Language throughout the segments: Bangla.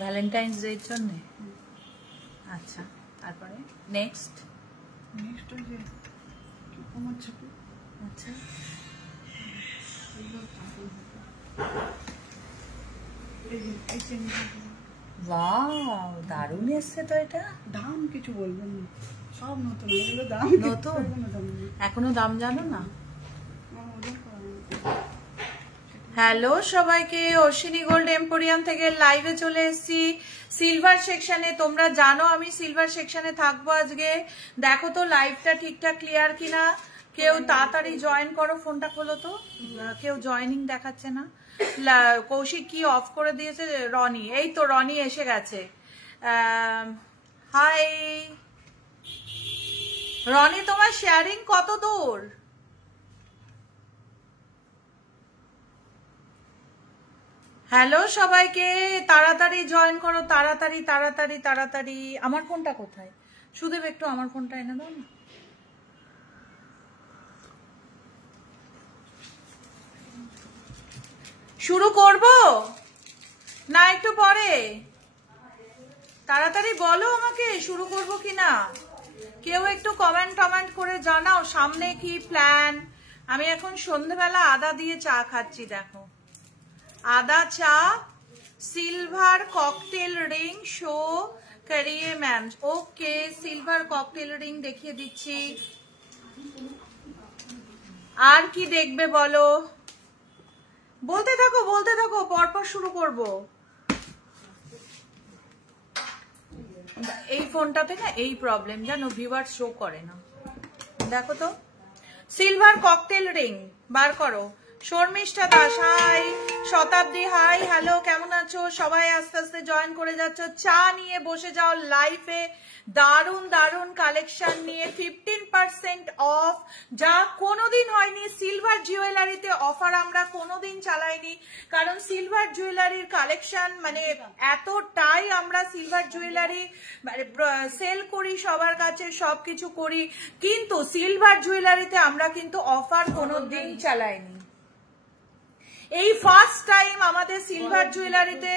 ভ্যালেন্টাইন্স ডে এর জন্য। আচ্ছা, তারপরে নেক্সট ওই যে আমার ছবি। আচ্ছা, ওয়াও, দারুণ এসছে তো। এটা দাম কিছু বলবেন না, সব নতুন, এগুলো দাম নতুন, এখনো দাম জানো না? হ্যালো সবাইকে, অশ্বিনী গোল্ড এম্পোরিয়াম থেকে লাইভে চলে এসেছি সিলভার সেকশনে। তোমরা জানো আমি সিলভার সেকশনে থাকবো আজকে। দেখো তো লাইভটা ঠিকঠাক ক্লিয়ার কিনা। কেউ তাড়াতাড়ি জয়েন করো, ফোনটা খোলো তো, কেউ জয়েনিং দেখাচ্ছে না। কৌশিক কি অফ করে দিয়েছে? রনি, এই তো রনি এসে গেছে। হাই রনি, তোমার শেয়ারিং কত দূর? হ্যালো সবাইকে, তাড়াতাড়ি জয়েন করো, তাড়াতাড়ি তাড়াতাড়ি তাড়াতাড়ি। আমার ফোনটা কোথায়? সুদেব একটু আমার ফোনটা এনে দাও না। শুরু করব না একটু পরে? তাড়াতাড়ি বলো আমাকে শুরু করব কিনা। কেউ একটু কমেন্ট টমেন্ট করে জানাও সামনে কি প্ল্যান। আমি এখন সন্ধ্যেবেলা আদা দিয়ে চা খাচ্ছি। দেখো, आधा चा, सिल्वर कॉकटेल रिंग शो करिए ma'am. Okay, silver cocktail ring देखिए दिच्छी। আর কি দেখবে বলো? বলতে থাকো, পরপর শুরু করব। এই ফোনটাতে না এই প্রবলেম জানো, ভিউয়ার শো করে না। দেখো তো, সিলভার ককটেল রিং বার করো। শর্মিষ্ঠা দাস হাই, শতাব্দী হাই, হ্যালো, কেমন আছো সবাই? আস্তে আস্তে জয়েন করে যাচ্ছ। চা নিয়ে বসে যাও লাইফে। দারুন দারুন কালেকশন নিয়ে 15% অফ, যা কোনোদিন হয়নি। সিলভার জুয়েলারিতে অফার আমরা কোনোদিন চালাইনি, কারণ সিলভার জুয়েলারির কালেকশন মানে এতটাই আমরা সিলভার জুয়েলারি মানে সেল করি, সবার কাছে সবকিছু করি, কিন্তু সিলভার জুয়েলারিতে আমরা কিন্তু অফার কোনোদিন চালাইনি। এই ফার্স্ট টাইম আমাদের সিলভার জুয়েলারিতে।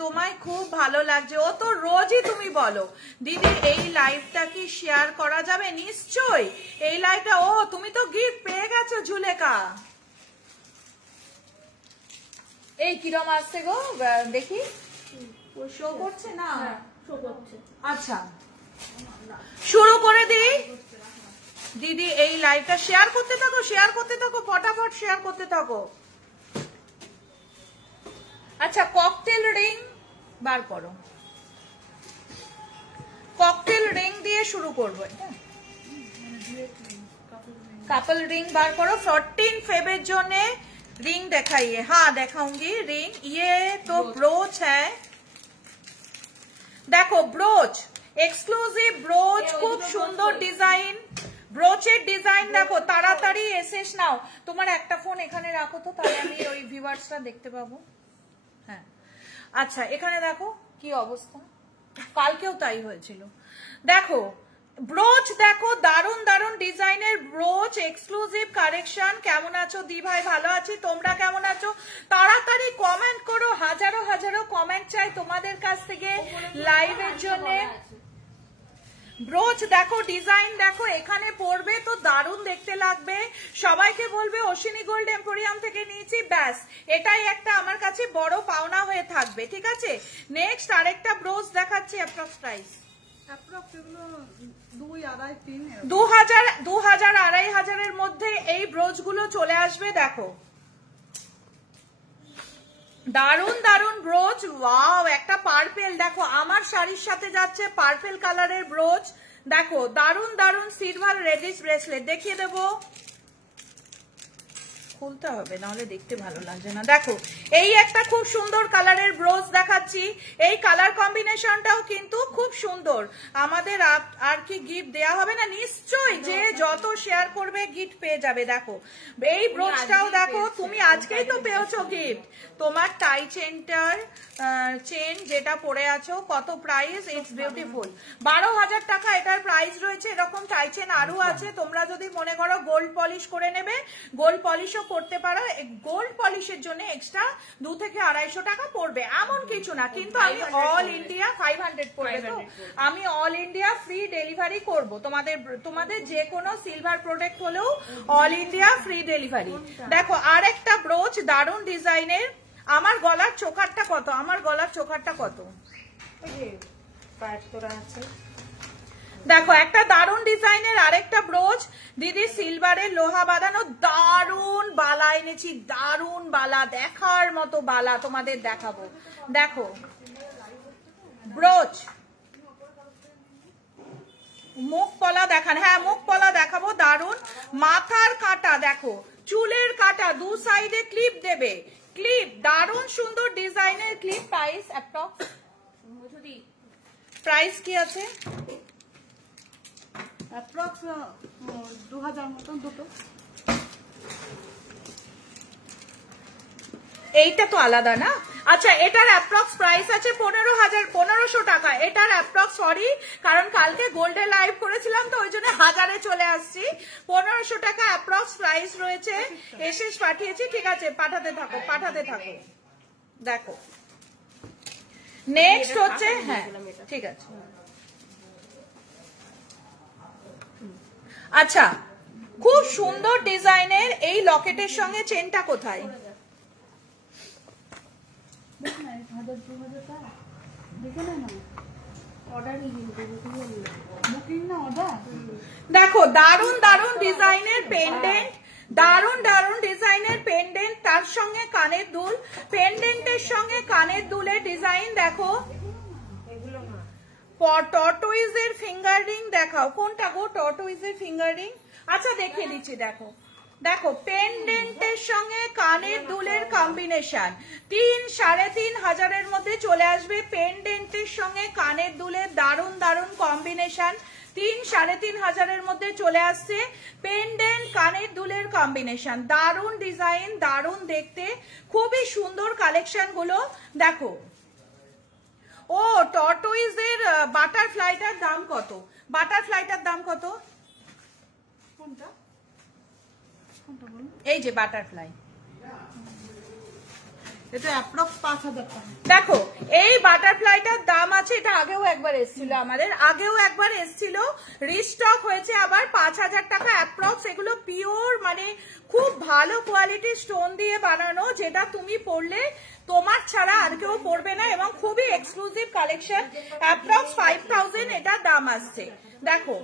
তোমায় খুব ভালো লাগছে, ও তো রোজই তুমি বলো দিদি এই লাইভটা কি শেয়ার করা যাবে? নিশ্চয়ই এই লাইভটা। ও তুমি তো গিফট পেয়ে গেছো ঝুলেকা। এই কিরম আসছে গো, দেখি শো করছে না? শো করছে। আচ্ছা, শুরু করে দিই। দিদি এই লাইভটা শেয়ার করতে থাকো, ফটাফট শেয়ার করতে থাকো। আচ্ছা, ককটেল রিং বার করো। ককটেল রিং দিয়ে শুরু করবো। কাপল রিং বার করো। 14 फेब জন্য रिंग दिखाइए। हाँ दिखाऊंगी रिंग। ये तो ब्रोच है, देखो ब्रोच, एक्सक्लूसिव ब्रोच, खूब सुंदर डिजाइन। ব্রোচের ডিজাইন দেখো, তাড়াতাড়ি এসেস নাও। তোমার একটা ফোন এখানে রাখো তো, তাহলে আমি ওই ভিউয়ার্সরা দেখতে পাবো। হ্যাঁ, আচ্ছা, এখানে দেখো কি অবস্থা, কালকেও তাই হয়েছিল। দেখো ব্রোচ, দেখো দারুন দারুন ডিজাইনের ব্রোচ, এক্সক্লুসিভ কালেকশন। কেমন আছো দি ভাই? ভালো আছি, তোমরা কেমন আছো? তাড়াতাড়ি কমেন্ট করো, হাজারো হাজারো কমেন্ট চাই তোমাদের কাছ থেকে লাইভের জন্য। ব্রোচ দেখো, ডিজাইন দেখো, এখানে পরবে তো দারুণ দেখতে লাগবে। সবাইকে বলবে অশ্বিনী গোল্ড এম্পোরিয়াম থেকে নিয়েছি, ব্যাস এটাই একটা আমার কাছে বড় পাওনা হয়ে থাকবে। ঠিক আছে, নেক্সট আরেকটা ব্রোচ দেখাচ্ছি। অ্যাপ্রক্স প্রাইস 2000-2500 মধ্যে এই ব্রোচ গুলো চলে আসবে। দেখো দারুন দারুন ব্রোচ। ওয়াও, একটা পার্পেল, দেখো আমার শাড়ির সাথে যাচ্ছে পার্পেল কালারের ব্রোচ। দেখো দারুন দারুন সিলভার রেডিশ ব্রেসলেট দেখিয়ে দেবো। খুলতে হবে, নাহলে দেখতে ভালো লাগছে না। দেখো এই একটা খুব সুন্দর কালারের ব্রোচ দেখাচ্ছি। এই কালার কম্বিনেশনটাও কিন্তু খুব সুন্দর। আমাদের আর কি গিফট দেয়া হবে না? নিশ্চয়ই, যে যত শেয়ার করবে গিফট পেয়ে যাবে। দেখো এই ব্রোচটাও দেখো, তুমি আজকেই তো পেয়েছো গিফট। তোমার টাই চেনটার চেন যেটা পরে আছো, কত প্রাইস, ইটস বিউটিফুল। 12,000 টাকা এটার প্রাইস রয়েছে। এরকম টাই চেন আরো আছে, তোমরা যদি মনে করো গোল্ড পলিশ করে নেবে, গোল্ড পলিশও করতে পারো। গোল্ড পলিশের জন্য এক্সট্রা 2 থেকে 250 টাকা পড়বে, এমন কিছু না। কিন্তু আমি অল ইন্ডিয়া 500 পড়বে, তো আমি অল ইন্ডিয়া ফ্রি ডেলিভারি করব তোমাদের যে কোনো সিলভার প্রোডাক্ট হলেও অল ইন্ডিয়া ফ্রি ডেলিভারি। দেখো আরেকটা ব্রোচ দারুন ডিজাইনের। আমার গলার চোকারটা কত, আমার গলার চোকারটা কত, দেখো একটা দারুন ডিজাইনের আরেকটা ব্রোচ। দিদি সিলভারের লোহা বাঁধানো দারুন বালা এনেছি, দারুন বালা, দেখার মতো বালা তোমাদের দেখাবো। দেখো ব্রোচ, মুখ পলা দেখান, হ্যাঁ মুখ পলা দেখাবো, দারুন। মাথার কাটা দেখো, চুলের কাটা, 2 সাইডে ক্লিপ দেবে, ক্লিপ দারুন সুন্দর ডিজাইনের ক্লিপ। প্রাইস অ্যাপ্রক্স, প্রাইস কি আছে? অ্যাপ্রক্স 2000 মতন দুটো। এইটা তো আলাদা না। আচ্ছা এটার অ্যাপ্রক্স প্রাইস আছে 15,000 টাকা। এটার অ্যাপ্রক্স, সরি কারণ কালকে গোল্ডে লাইভ করেছিলাম তো ওই জন্য 1000-এ চলে আসছি। 1500 টাকা অ্যাপ্রক্স প্রাইস রয়েছে। এসএস পাঠিয়েছি, ঠিক আছে পাঠাতে থাকো পাঠাতে থাকো। দেখো নেক্সট হচ্ছে, হ্যাঁ ঠিক আছে। আচ্ছা খুব সুন্দর ডিজাইনের এই লকেটের সঙ্গে চেনটা কোথায়? দেখো দারুন দারুন ডিজাইনের পেন্ডেন্ট, দারুন দারুন ডিজাইনের পেন্ডেন্ট, তার সঙ্গে কানের দুল, পেন্ডেন্টের সঙ্গে কানের দুলের ডিজাইন দেখো। টর্টোইজের ফিঙ্গার রিং দেখাও, কোনটা গো টর্টোইজের ফিঙ্গার রিং? আচ্ছা দেখিয়ে দিচ্ছি। দেখো দেখো পেন্ডেন্টের সঙ্গে কানের দুলের কম্বিনেশন 3-3,500-এর মধ্যে চলে আসবে। পেন্ডেন্টের সঙ্গে কানের দুলের দারুন দারুন কম্বিনেশন 3-3,500-এর মধ্যে চলে আসছে। পেন্ডেন্ট কানের দুলের কম্বিনেশন, দারুন ডিজাইন, দারুন দেখতে, খুবই সুন্দর কালেকশন গুলো। দেখো ও টর্টোইজের বাটারফ্লাইটার দাম কত, বাটারফ্লাইটার দাম কত? কোনটা? এই যে বাটারফ্লাই, এটা অ্যাপ্রক্স 5000 টাকা। দেখো এই বাটারফ্লাইটার দাম আছে, এটা আগেও একবার এসেছিল, আমাদের আগেও একবার এসেছিল, রিস্টক হয়েছে আবার 5000 টাকা অ্যাপ্রক্স। এগুলো পিওর মানে খুব ভালো কোয়ালিটির স্টোন দিয়ে বানানো, যেটা তুমি পরলে তোমার ছাড়া আর কেউ পরবে না, এবং খুবই এক্সক্লুসিভ কালেকশন। অ্যাপ্রক্স 5000 এটা দাম আসছে। দেখো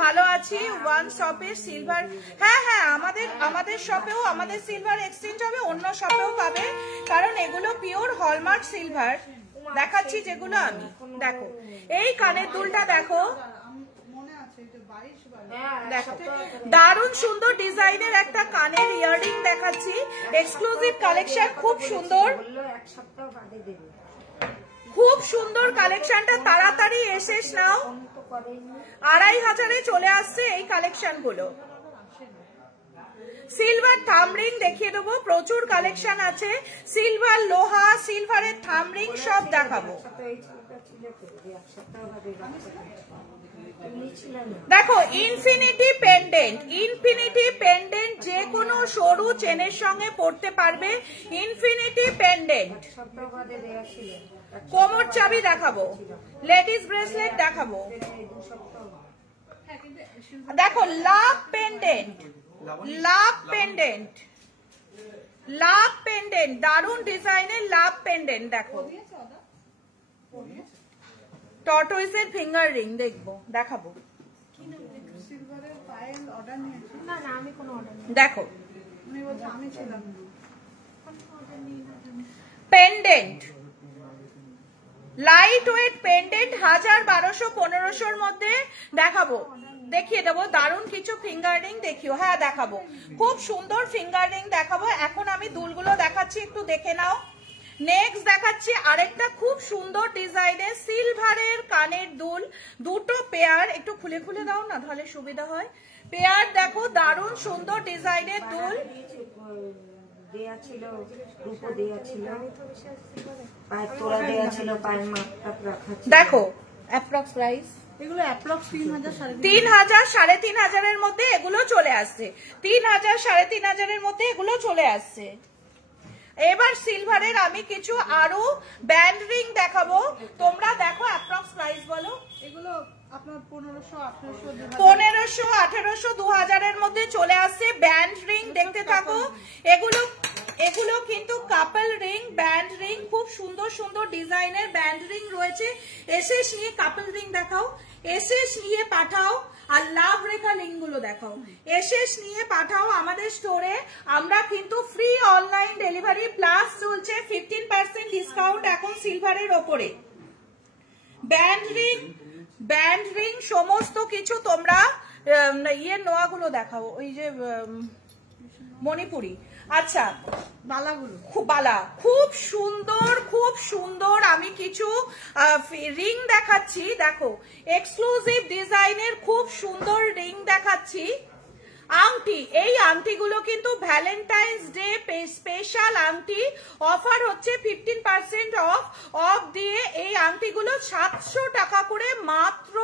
ভালো আছি, ওয়ান শপের সিলভার, হ্যাঁ হ্যাঁ আমাদের শপেও আমাদের সিলভার এক্সচেঞ্জ হবে, অন্য শপেও পাবে, কারণ এগুলো পিওর হলমার্ক সিলভার দেখাচ্ছি যেগুলো আমি। দেখো এই কানের দুলটা দেখো, দেখো দারুণ সুন্দর ডিজাইনের একটা কানের ইয়াররিং দেখাচ্ছি, এক্সক্লুসিভ কালেকশন, খুব সুন্দর, খুব সুন্দর কালেকশনটা। তাড়াতাড়ি এসে নাও, 2500-এ চলে আসছে এই কালেকশন গুলো। সিলভার থামরিং দেখিয়ে দেবো, প্রচুর কালেকশন আছে, সিলভার লোহা, সিলভারের থামরিং সব দেখাবো। দেখো ইনফিনিটি পেন্ডেন্ট, ইনফিনিটি পেন্ডেন্ট যে কোনো সরু চেনের সঙ্গে পড়তে পারবে। ইনফিনিটি পেন্ডেন্ট, কোমর চাবি দেখাবো, লেডিস ব্রেসলেট দেখাবো। দেখো লাভ পেন্ডেন্ট, লাভ পেন্ডেন্ট, লাভ পেন্ডেন্ট, দারুন ডিজাইনের লাভ পেন্ডেন্ট। দেখো টর্টোইজের ফিঙ্গার রিং দেখবো, দেখাবো। দেখো পেন্ডেন্ট, লাইট ওয়েট পেন্ডেন্ট 1000, 1200, 1500-র মধ্যে দেখাবো, দেখিয়ে দেবো। দারুণ কিছু ফিঙ্গার রিং দেখিও, হ্যাঁ দেখাবো, খুব সুন্দর ফিঙ্গার রিং দেখাবো। এখন আমি দুলগুলো দেখাচ্ছি, একটু দেখে নাও। নেক্সট দেখাচ্ছি আরেকটা খুব সুন্দর ডিজাইনের সিলভারের কানের দুল, দুটো পেয়ার, একটু খুলে খুলে দাও না তাহলে সুবিধা হয়। পেয়ার দেখো, দারুণ সুন্দর ডিজাইনের দুল, দেয়া ছিল, রূপো দেয়া ছিল, পায়ের তোড়া দেয়া ছিল, পায়ের মাপটা রাখা ছিল। দেখো অ্যাপ্রক্স প্রাইস এগুলো অ্যাপ্রক্স 3000 3,000 3,500 মধ্যে এগুলো চলে আসছে, 3,000 3,500 মধ্যে এগুলো চলে আসছে। এবার সিলভারের আমি কিছু আরো ব্যান্ড রিং দেখাবো, তোমরা দেখো অ্যাপ্রক্স প্রাইস বলো। এগুলো আপনার 1500, 1800, 1500, 1800, 2000 এর মধ্যে চলে আসছে ব্যান্ড রিং, দেখতে থাকো। এগুলো কিন্তু কাপল রিং, ব্যান্ড রিং, খুব সুন্দর সুন্দর ডিজাইনের ব্যান্ড রিং রয়েছে। এসএস নিয়ে কাপল রিং দেখাও, এসএস নিয়ে পাঠাও, আর লাভ রেখা লিঙ্ক গুলো দেখাও, এসএস নিয়ে পাঠাও আমাদের স্টোরে। আমরা কিন্তু ফ্রি অনলাইন ডেলিভারি প্লাস চলছে 15% ডিসকাউন্ট এখন সিলভারের ওপরে। ব্যান্ড রিং সমস্ত কিছু তোমরা নোয়াগুলো দেখাও, ওই যে মণিপুরি। আচ্ছা, বালা খুব সুন্দর, খুব সুন্দর। আমি কিছু রিং দেখাচ্ছি, দেখো এক্সক্লুসিভ ডিজাইনের খুব সুন্দর রিং দেখাচ্ছি। আংটি, এই আংটিগুলো কিন্তু ভ্যালেন্টাইন্স ডে স্পেশাল আংটি, অফার হচ্ছে 15% অফ দিয়ে এই আংটিগুলো 700 টাকা করে, মাত্র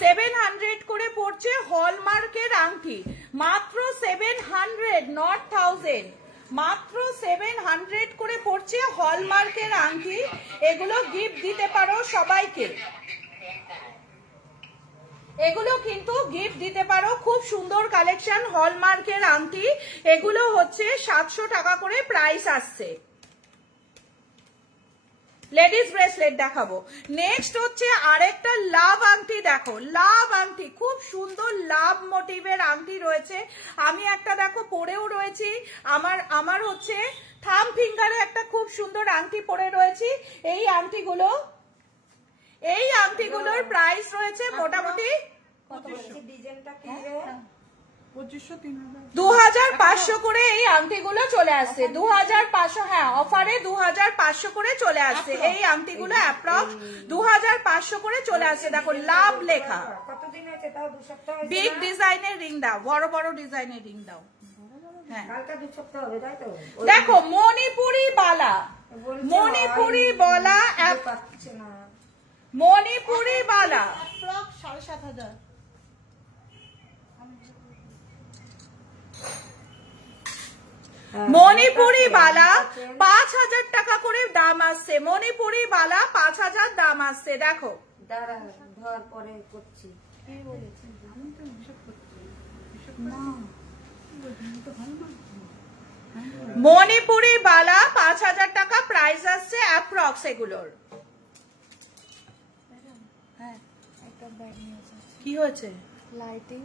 700 করে পড়ছে। হলমার্কের আংটি মাত্র 700, নট 1000, মাত্র 700 করে পড়ছে হলমার্কের আংটি। এগুলো গিফট দিতে পারো সবাইকে, এগুলো কিন্তু গিফট দিতে পারো। খুব সুন্দর কালেকশন হলমার্কের আংটি, এগুলো হচ্ছে 700 টাকা করে প্রাইস আসছে। লেডিস ব্রেসলেট দেখাবো। নেক্সট হচ্ছে আরেকটা লাভ আংটি, দেখো লাভ আংটি, খুব সুন্দর লাভ মোটিভের আংটি রয়েছে। আমি একটা দেখো পরেও রয়েছি, আমার হচ্ছে থাম ফিঙ্গারে একটা খুব সুন্দর আংটি পরে রয়েছি। এই আংটিগুলোর প্রাইস রয়েছে মোটামুটি 2500 করে। এই আংটিগুলো চলে আসছে 2500, হ্যাঁ অফারে 2500 করে চলে আসছে। এই আংটিগুলো অ্যাপ্রক্স 2500 করে চলে আসছে। দেখো লাভ লেখা, বিগ ডিজাইনের রিং দাও, বড় বড় ডিজাইনের রিং দাও। হ্যাঁ দেখো মণিপুরি বালা, মণিপুরি বালা, মণিপুরি বালা 7500। মণিপুরি বালা 5000 টাকা করে দাম আসছে, মণিপুরি বালা 5000 দাম আসছে। দেখো ধর পরে করছি, কি বলেছি আমি তো হিসাব করছি, না মণিপুরি বালা 5000 টাকা প্রাইস আসছে অ্যাপ্রক্স এগুলোর। একটা ব্যাগ নিয়েছে, কি হয়েছে? লাইটিং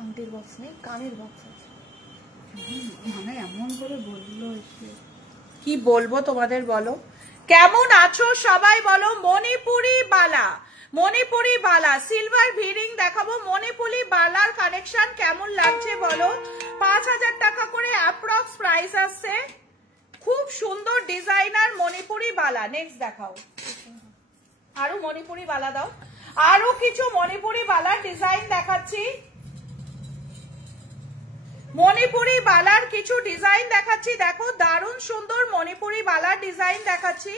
আংটির বক্স নেই, কানের বক্স আছে। মানে এমন করে বললো এসে, কি বলবো তোমাদের বলো, কেমন আছো সবাই বলো। মণিপুরি বালা, মণিপুরি বালা সিলভার ভিরিং দেখাবো। মণিপুরি বালার কানেকশন কেমন লাগছে বলো। 5000 টাকা করে অ্যাপ্রক্স প্রাইস আসছে, খুব সুন্দর ডিজাইনার মণিপুরি বালা। নেক্সট দেখাও, আরো মণিপুরি বালা দাও, আরো কিছু মণিপুরি বালার ডিজাইন দেখাচ্ছি। মণিপুরি বালার কিছু ডিজাইন দেখাচ্ছি, দেখো দারুণ সুন্দর মণিপুরি বালার ডিজাইন দেখাচ্ছি।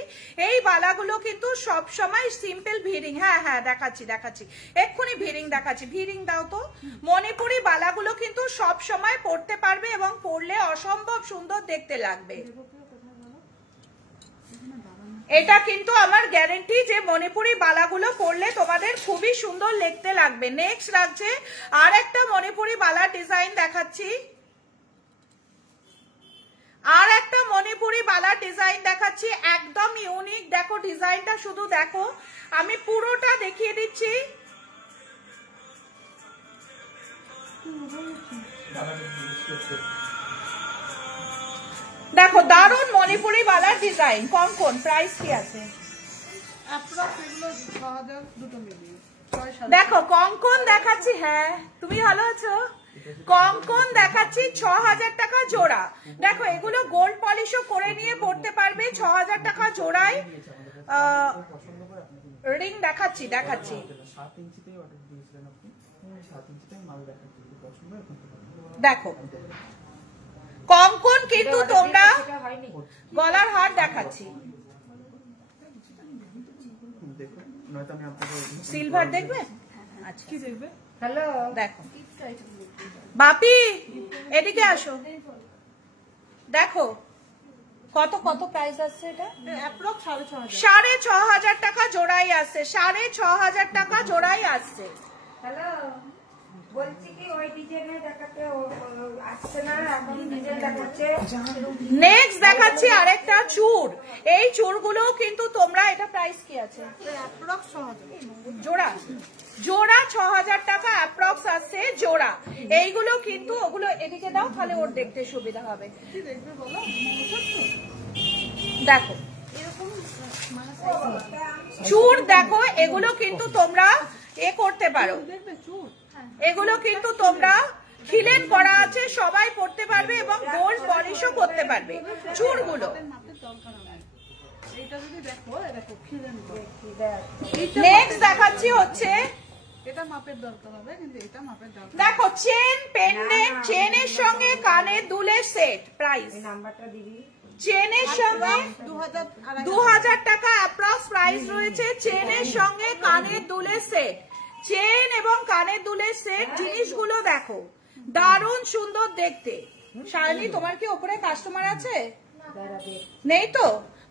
এই বালাগুলো কিন্তু সব সময় সিম্পল ভিরিং, হ্যাঁ হ্যাঁ দেখাচ্ছি এক্ষুনি ভিরিং দেখাচ্ছি, ভিরিং দাও তো। মণিপুরি বালাগুলো কিন্তু সব সময় পরতে পারবে এবং পরলে অসম্ভব সুন্দর দেখতে লাগবে। এটা কিন্তু আমার গ্যারেন্টি যে মণিপুরি বালাগুলো পরলে তোমাদের খুবই সুন্দর দেখতে লাগবে। নেক্সট লাগছে আর একটা মণিপুরি বালার ডিজাইন দেখাচ্ছি, আর একটা মণিপুরি বালার ডিজাইন দেখাচ্ছি, একদম ইউনিক। দেখো ডিজাইনটা শুধু দেখো, আমি পুরোটা দেখিয়ে দিচ্ছি। দেখো দারুণ মণিপুরি বালার ডিজাইন। কঙ্কন প্রাইস কি আছে? অ্যাপ্রক্স এগুলো 6000 দুটো মিলিয়ে 6,000। দেখো কঙ্কন দেখাচ্ছি, হ্যাঁ তুমি ভালো আছো? কঙ্কন দেখাচ্ছি 6000 টাকা জোড়া। দেখো এগুলো গোল্ড পলিশও করে নিয়ে পড়তে পারবে 6000 টাকা জোড়ায়। রিং দেখাচ্ছি 7 ইঞ্চিতেই অর্ডার দিয়েছিলেন আপনি, 7 ইঞ্চিতেই মাল দেখাচ্ছি, যদি পছন্দ হয় দেখো কঙ্কন কিন্তু তোমরা গলার হার দেখাচ্ছি, দেখুন নয়তো আমি আপনাকে সিলভার দেখবে? আচ্ছা কি দেখবে? হ্যালো, দেখো বাপি এদিকে আসো, দেখো কত কত প্রাইস আসছে এটা? অ্যাপ্রক্স 6500। 6500 টাকা জোড়াই আসছে, 6500 টাকা জোড়াই আসছে। হ্যালো, বলছি কি ওই ডিজাইনের দেখাতে আসছে না, এখন ডিজাইন দেখাচ্ছে। নেক্সট দেখাচ্ছি আরেকটা চুড়। এই চুড়গুলো কিন্তু তোমরা, এটা প্রাইস কি আছে? অ্যাপ্রক্স 6000 জোড়া, জোড়া 6000 টাকা অ্যাপ্রক্স আসছে জোড়া। এইগুলো কিন্তু ওগুলো এদিকে দাও, তাহলে ওর দেখতে সুবিধা হবে। কি দেখবে বলো? দেখো চুড়, দেখো এগুলো কিন্তু তোমরা এ করতে পারো, দেখবে চুল? এগুলো কিন্তু তোমরা খিলেন করা আছে, সবাই পড়তে পারবে এবং গোল্ড পলিশও করতে পারবে চুড়গুলো। মাপের দরকার হবে। এটা যদি দেখো, দেখো খিলেন নেক্সট দেখাচ্ছি হচ্ছে, এটা মাপের দরকার হবে, কিন্তু এটা মাপের দরকার। দেখো চেন পেন্ডেন্ট, চেনের সঙ্গে কানের দুলের সেট। প্রাইস নাম্বারটা দিবি। চেনের সঙ্গে 2000 টাকা অ্যাপ্রক্স প্রাইস রয়েছে, চেনের সঙ্গে কানের দুলের সেট। চেন এবং কানের দুলের সেট জিনিসগুলো দেখো দারুণ সুন্দর দেখতে। শালিনী তোমার কি ওপরে কাস্টমার আছে? নেই তো?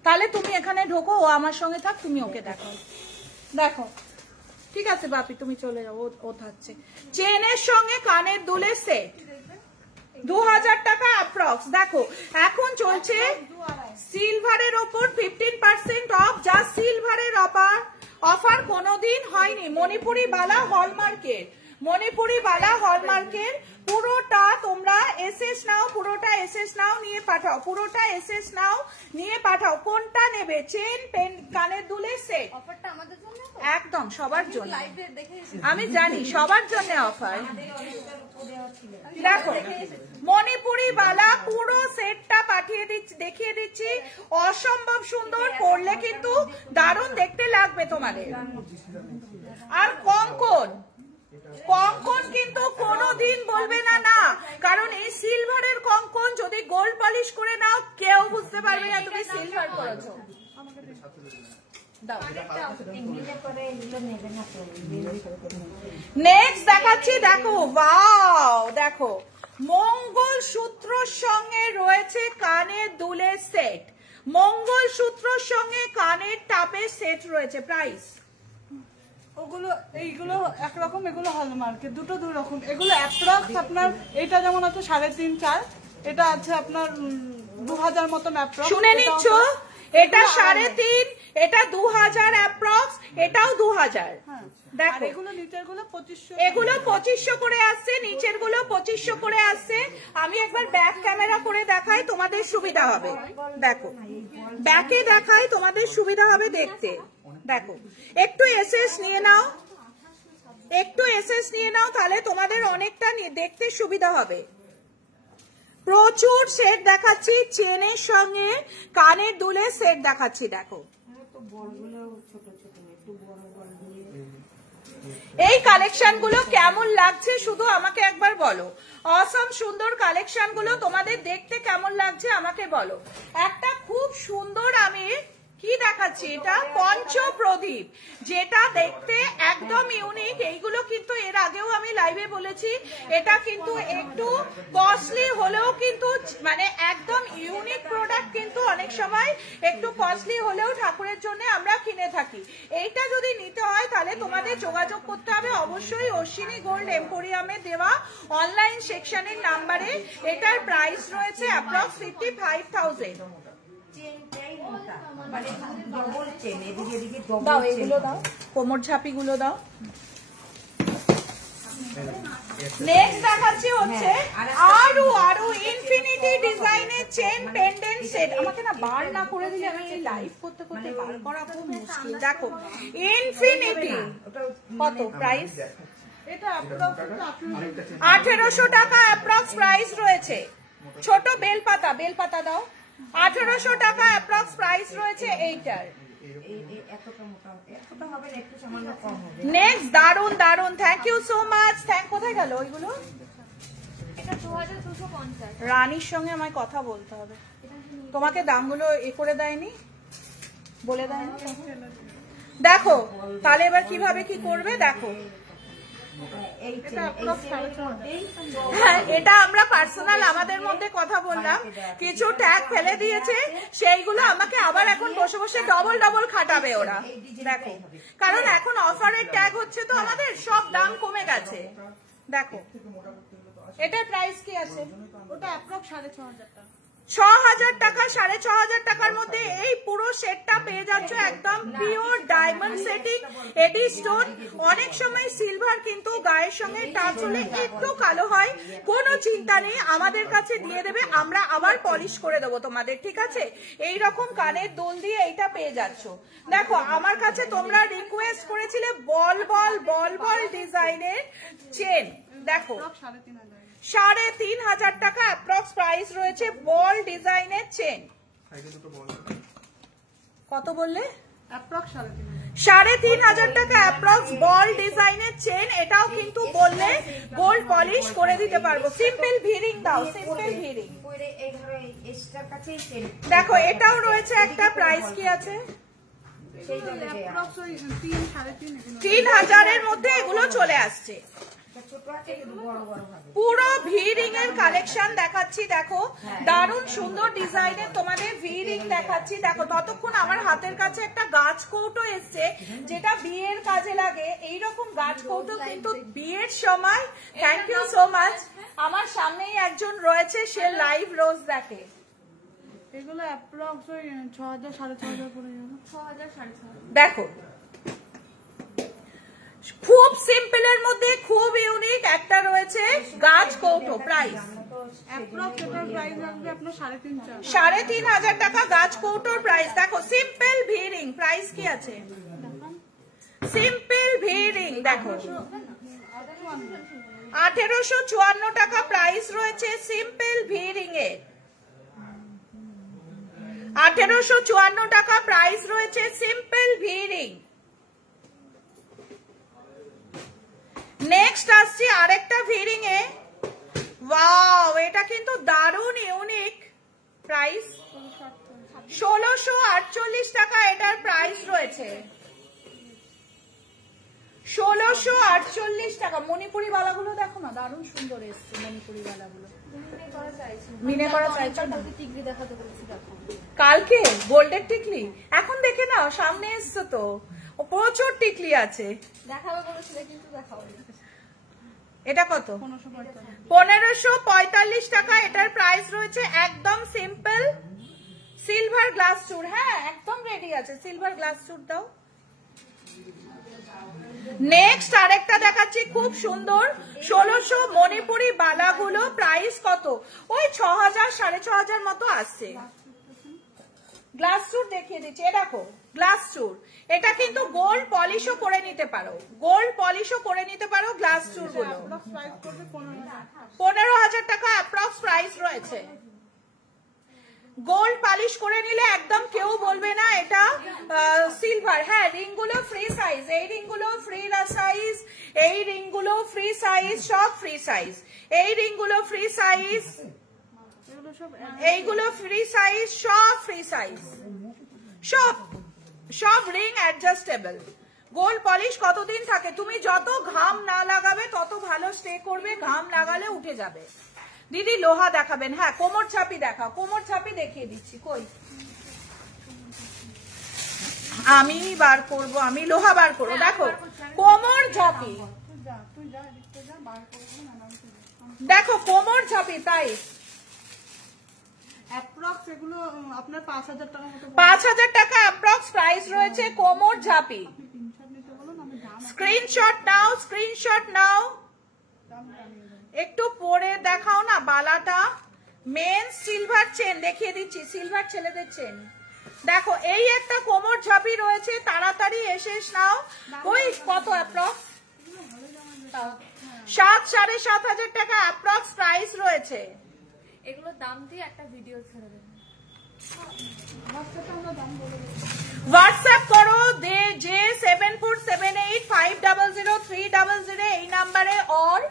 তাহলে তুমি এখানে ঢোকো, ও আমার সঙ্গে থাক, তুমি ওকে দেখো। দেখো ঠিক আছে বাপি, তুমি চলে যাও, ও থাকছে। চেনের সঙ্গে কানের দুলের সেট 2000 টাকা অ্যাপ্রক্স। দেখো এখন চলছে সিলভারের ওপর 15% অফ, যা সিলভারের অফার কোনোদিন হয়নি। মণিপুরি বালা হলমার্কের, মণিপুরি বালা হলমার্কের পুরোটা তোমরা এসএস নাও, পুরোটা এসএস নাও নিয়ে পাঠাও, পুরোটা এসএস নাও নিয়ে পাঠাও। কোনটা নেবে? চেন, পেন, কানের দুলের সেট। অফারটা আমাদের জন্য তো? একদম সবার জন্য, লাইভে দেখে আমি জানি সবার জন্য অফার। দেখো মণিপুরি বালা পুরো সেটটা পাঠিয়ে দিচ্ছি, দেখিয়ে দিচ্ছি, অসম্ভব সুন্দর, পরলে কিন্তু দারুণ দেখতে লাগবে তোমাদের। আর কঙ্কন, কঙ্কন কিন্তু কোনোদিন বলবে না না, কারণ এই সিলভারের কঙ্কন যদি গোল্ড পলিশ করে নাও কেউ বুঝতে পারবে না তুমি সিলভার করেছো। নেক্সট দেখাচ্ছি, দেখো ওয়াও, দেখো মঙ্গল সূত্রর সঙ্গে রয়েছে কানের দুলের সেট, মঙ্গল সূত্রর সঙ্গে কানের টাপের সেট রয়েছে। প্রাইস ওগুলো এইগুলো একরকম, এগুলো হলমার্কের, দুটো দুই রকম। এগুলো অ্যাপ্রক্স আপনার, এটা যেমন আছে 3.5-4, এটা আছে আপনার 2000 মতন অ্যাপ্রক্স। শুনে নিচ্ছ? এটা 3.5, এটা 2000 অ্যাপ্রক্স, এটাও 2000। দেখো এগুলো নিচের গুলো 2500, এগুলো 2500 করে আসছে, নিচের গুলো 2500 করে আসছে। আমি একবার ব্যাক ক্যামেরা করে দেখাই, তোমাদের সুবিধা হবে। দেখো ব্যাকে দেখাই, তোমাদের সুবিধা হবে দেখতে। দেখো একটু এসএস নিয়ে নাও, একটু এসএস নিয়ে নাও, তাহলে তোমাদের অনেকটা দেখতে সুবিধা হবে। প্রচুর সেট দেখাচ্ছি, চেনের সঙ্গে কানের দুলের সেট দেখাচ্ছি। দেখো এই কালেকশন গুলো কেমন লাগছে শুধু আমাকে একবার বলো। অসম সুন্দর কালেকশন গুলো তোমাদের দেখতে কেমন লাগছে আমাকে বলো। একটা খুব সুন্দর আমি কি দেখাচ্ছি, এটা পঞ্চপ্রদীপ, যেটা দেখতে একদম ইউনিক। এইগুলো কিন্তু এর আগেও আমি লাইভে বলেছি, এটা কিন্তু একটু কস্টলি হলেও কিন্তু মানে একদম ইউনিক প্রোডাক্ট, কিন্তু অনেক সময় একটু কস্টলি হলেও ঠাকুরের জন্য আমরা কিনে থাকি। এইটা যদি নিতে হয় তাহলে তোমাদের যোগাযোগ করতে হবে অবশ্যই অশ্বিনী গোল্ড এম্পোরিয়ামে দেওয়া অনলাইন সেকশনের নাম্বারে। এটার প্রাইস রয়েছে অ্যাপ্রক্স 55,000। দাও এগুলো দাও, কোমর ঝাঁপি গুলো দাও। নেক্সট দেখাচ্ছি হচ্ছে আরো ইনফিনিটি ডিজাইনের চেন পেন্ডেন্ট সেট। আমাকে না বার না করে দিলে আমি এই লাইভ করতে করতে বার করা খুব মুশকিল। দেখো ইনফিনিটি, কত প্রাইস? এটা approx 1800 টাকা অ্যাপ্রক্স প্রাইস রয়েছে। ছোট বেলপাতা দাও। 1800 টাকা অ্যাপ্রক্স প্রাইস রয়েছে এইটার। এতটা মোটা এতটা হবে না, একটু সামান্য কম হবে। নেক্সট দারুন থ্যাংক ইউ সো মাচ। কোথায় গেল ওইগুলো? এটা 2250। রানীর সঙ্গে আমায় কথা বলতে হবে। তোমাকে দামগুলো করে দেয়নি, বলে দেয়নি? দেখো তাহলে এবার কিভাবে কি করবে দেখো। হ্যাঁ, এটা আমরা পার্সোনাল আমাদের মধ্যে কথা বললাম, কিছু ট্যাগ ফেলে দিয়েছে, সেইগুলো আমাকে আবার এখন বসে বসে ডবল খাটাবে ওরা। দেখো, কারণ এখন অফারের ট্যাগ হচ্ছে তো আমাদের, সব দাম কমে গেছে। দেখো এটার প্রাইস কি আছে? ওটা approx 6500 টাকা। 6000 টাকা, 6500 টাকার মধ্যে এই পুরো সেটটা পেয়ে যাচ্ছ একদম পিওর ডায়মন্ড সেটিং, এডি স্টোন। অনেক সময় সিলভার কিন্তু গায়ের সঙ্গে টাচ হলে একটু কালো হয়, কোনো চিন্তা নেই, আমাদের কাছে দিয়ে দেবে, আমরা আবার পলিশ করে দেবো তোমাদের, ঠিক আছে? এই রকম কানের দুল দিয়ে এইটা পেয়ে যাচ্ছ। দেখো আমার কাছে তোমরা রিকোয়েস্ট করেছিলে বল বল ডিজাইনের চেন, দেখো 3500 টাকা অ্যাপ্রক্স প্রাইস রয়েছে বল ডিজাইনের চেন। কত বললে? approx 3500 টাকা অ্যাপ্রক্স বল ডিজাইনের চেন। এটাও কিন্তু বললে গোল্ড পলিশ করে দিতে পারবো। সিম্পল ভিরিং দাও, সিম্পল ভিরিং। দেখো এটাও রয়েছে একটা, প্রাইস কি আছে? 3000 এর মধ্যে এগুলো চলে আসছে। পুরো ভি রিং এর কালেকশন দেখাচ্ছি, দেখো দারুণ সুন্দর ডিজাইনের তোমাদের ভি রিং দেখাচ্ছি। দেখো ততক্ষণ আমার হাতের কাছে একটা গাছ কৌটো এসছে, যেটা বিয়ের কাজে লাগে। এইরকম গাছ কৌটো কিন্তু বিয়ের সময়, থ্যাংক ইউ সো মাচ। আমার সামনেই একজন রয়েছে, সে লাইভ রোজ দেখে। এগুলো approx 6000 6500 পড়ে যাবে। 6000 6500। দেখো খুব সিম্পলের মধ্যে খুব ইউনিক একটা রয়েছে গাছ কৌটো, প্রাইস approx এটার প্রাইস আসবে আপনার 3500। 3500 টাকা গাছ কৌটোর প্রাইস। দেখো সিম্পল ভিরিং, প্রাইস কি আছে? সিম্পল ভিরিং দেখো 1854 টাকা প্রাইস রয়েছে সিম্পল ভিরিং এর। 1854 টাকা প্রাইস রয়েছে সিম্পল ভিরিং। নেক্সট আসছি আরেকটা ভিরিং এ। ওয়াও, এটা কিন্তু দারুণ ইউনিক। প্রাইস 1648 টাকা এটার প্রাইস রয়েছে। 1648 টাকা। মণিপুরি বালাগুলো দেখো না, দারুণ সুন্দর এসছে মণিপুরি বালাগুলো। মিনে করা চাইছো না? টিকলি দেখাতে বলেছি, দেখো কালকে গোল্ডের টিকলি এখন দেখে নাও, সামনে এসছে তো, প্রচুর টিকলি আছে। দেখাবে বলেছিলে কিন্তু দেখাও। এটা কত? 1545 টাকা এটার প্রাইস রয়েছে। একদম সিম্পল সিলভার গ্লাস চুর। হ্যাঁ একদম রেডি আছে, সিলভার গ্লাস চুর দাও। নেক্সট আরেকটা দেখাচ্ছি খুব সুন্দর 1600 মণিপুরি বালাগুলো। প্রাইস কত? ওই 6000 6500 মতো আসছে। গ্লাস চুর দেখিয়ে দিচ্ছি, এ দেখো গ্লাস চুর। এটা কিন্তু গোল্ড পলিশও করে নিতে পারো, গোল্ড পলিশও করে নিতে পারো গ্লাস চুর গুলো। 15000 টাকা অ্যাপ্রক্স প্রাইস রয়েছে। গোল্ড পলিশ করে নিলে একদম কেউ বলবে না এটা সিলভার। হ্যাঁ রিং গুলো ফ্রি সাইজ, এই রিং গুলো ফ্রি সাইজ, এই রিং গুলো ফ্রি সাইজ, সব ফ্রি সাইজ। এই রিং গুলো ফ্রি সাইজ, এইগুলো ফ্রি সাইজ, সব ফ্রি সাইজ, সব রিং অ্যাডজাস্টেবল। গোল্ড পলিশ কতদিন থাকে? তুমি যত ঘাম না লাগাবে তত ভালো স্টে করবে, ঘাম লাগালে উঠে যাবে। দিদি লোহা দেখাবেন? হ্যাঁ কোমর ছাপি দেখাও, কোমর ছাপি দেখিয়ে দিচ্ছি। কই আমি বার করব, আমি লোহা বার করবো। দেখো কোমর ঝাপি, দেখো কোমর ঝাপি প্রাইস approx এগুলো আপনার 5000 টাকা মতো। 5000 টাকা অ্যাপ্রক্স প্রাইস রয়েছে কোমর ঝাপি। স্ক্রিনশট নাও, স্ক্রিনশট নাও। একটু পরে দেখাও না বালাটা। মেন সিলভার চেন দেখিয়ে দিচ্ছি, সিলভার ছেলেদের চেন। দেখো এই একটা কোমর ঝাপি রয়েছে, তাড়াতাড়ি এসে নাও। ওই কত অ্যাপ্রক্স? 7,500 টাকা অ্যাপ্রক্স প্রাইস রয়েছে। এগুলো দাম দিয়ে একটা ভিডিও ছেড়ে দেবেন। হোয়াটসঅ্যাপ করো দে যে 7478500300 এই নাম্বারে। और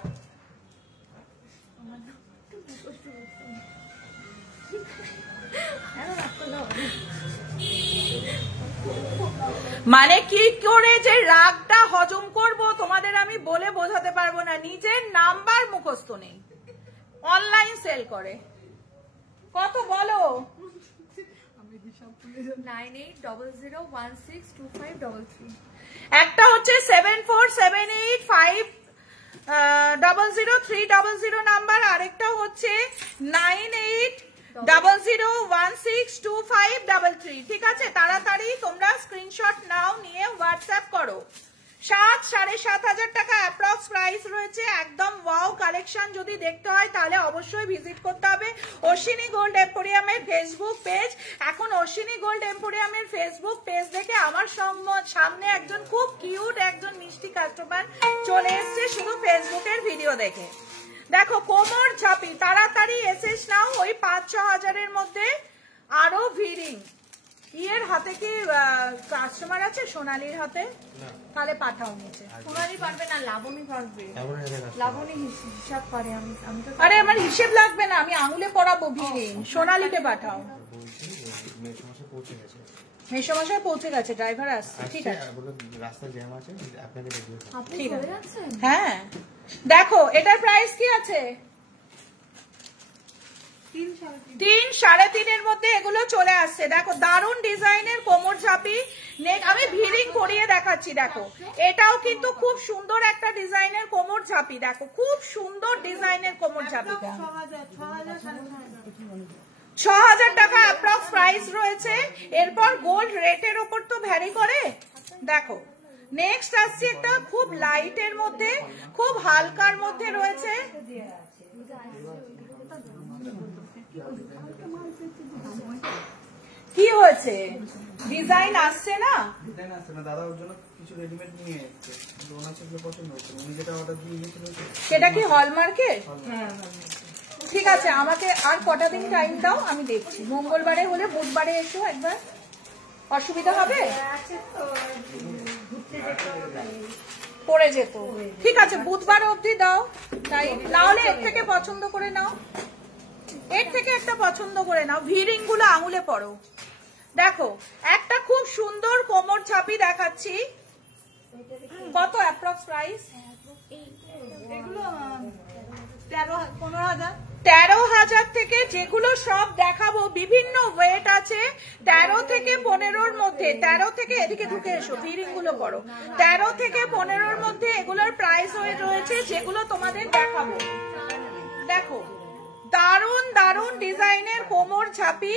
মানে কি করে যে রাগটা হজম করব তোমাদের আমি বলে বোঝাতে পারবো না। নিজের নাম্বার মুখস্থ নেই, অনলাইন সেল করে। কত বলো? 9800162533। একটা হচ্ছে 7478500300 নাম্বার, আরেকটা হচ্ছে 9800162533। ঠিক আছে, তাড়াতাড়ি তোমরা স্ক্রিনশট নাও, নিয়ে হোয়াটসঅ্যাপ করো। 7,500 টাকা অ্যাপ্রক্স প্রাইস রয়েছে। একদম ওয়াও কালেকশন যদি দেখতে হয় তাহলে অবশ্যই ভিজিট করতে হবে অশ্বিনী গোল্ড এম্পোরিয়ামের ফেসবুক পেজ। এখন অশ্বিনী গোল্ড এম্পোরিয়ামের ফেসবুক পেজ দেখে আমার সামনে একজন খুব কিউট একজন মিষ্টি কাস্টমার চলে এসছে শুধু ফেসবুকের ভিডিও দেখে। দেখো কোমর ঝাপি, তাড়াতাড়ি এসেস নাও। ওই 5-6 হাজারের মধ্যে আরো ভিড়িং। ইয়ের হাতে কি কাস্টমার আছে? সোনালির হাতে? তাহলে পাঠাও নিচে। সোনালি পারবে না, লাবণী পারবে। লাবণী হিসাব পারে। আমি তো আরে আমার হিসেব লাগবে না, আমি আঙুলে পড়াবো ভিড়িং। সোনালিকে পাঠাও। মেসোমশাই পৌঁছে গেছে, ড্রাইভার আসছে। ঠিক আছে, রাস্তা জ্যাম আছে, আপনাকে দেখবে। আপনি চলে যাচ্ছেন? হ্যাঁ দেখো এটার প্রাইস কি আছে? 3-3.5 মধ্যে এগুলো চলে আসছে। দেখো দারুন ডিজাইনের কোমর ঝাপি। আমি ভিড়িং করিয়ে দেখাচ্ছি। দেখো এটাও কিন্তু খুব সুন্দর একটা ডিজাইনের কোমর ঝাপি। দেখো খুব সুন্দর ডিজাইনের কোমর ঝাপি। 6,000 টাকা অ্যাপ্রক্স প্রাইস রয়েছে। এরপর গোল্ড রেটের ওপর তো ভ্যারি করে। দেখো নেক্সট আসছে একটা খুব লাইটের মধ্যে, খুব হালকার মধ্যে রয়েছে। কি হয়েছে? ডিজাইন আসছে না? ডিজাইন আসছে না দাদা, ওর জন্য কিছু রেডিমেড নিয়ে এসেছে। ওনার থেকে পছন্দ হচ্ছে, উনি যেটা অর্ডার দিয়ে দিয়েছিল সেটা কি হলমার্কের? ঠিক আছে, আমাকে আর কটা দিন টাইম দাও, আমি দেখছি। মঙ্গলবারে হলে বুধবারে এসো একবার, অসুবিধা হবে? পড়ে যেত। ঠিক আছে, বুধবার অবধি দাও। তাই না হলে এর থেকে পছন্দ করে নাও, এর থেকে একটা পছন্দ করে নাও। ভিড়িং গুলো আঙুলে পড়ো। দেখো একটা খুব সুন্দর কোমর ছাপি দেখাচ্ছি। কত অ্যাপ্রক্স প্রাইস? এগুলো 13-15,000। 13,000 থেকে যেগুলো সব দেখাবো বিভিন্ন ওয়েট আছে। 13 থেকে 15-র মধ্যে, 13 থেকে এদিকে ঢুকে এসো, ভিড়িং গুলো করো। 13 থেকে 15-র মধ্যে এগুলোর প্রাইস রয়েছে যেগুলো তোমাদের দেখাবো। দেখো দারুন দারুন ডিজাইনের কোমর ছাপি,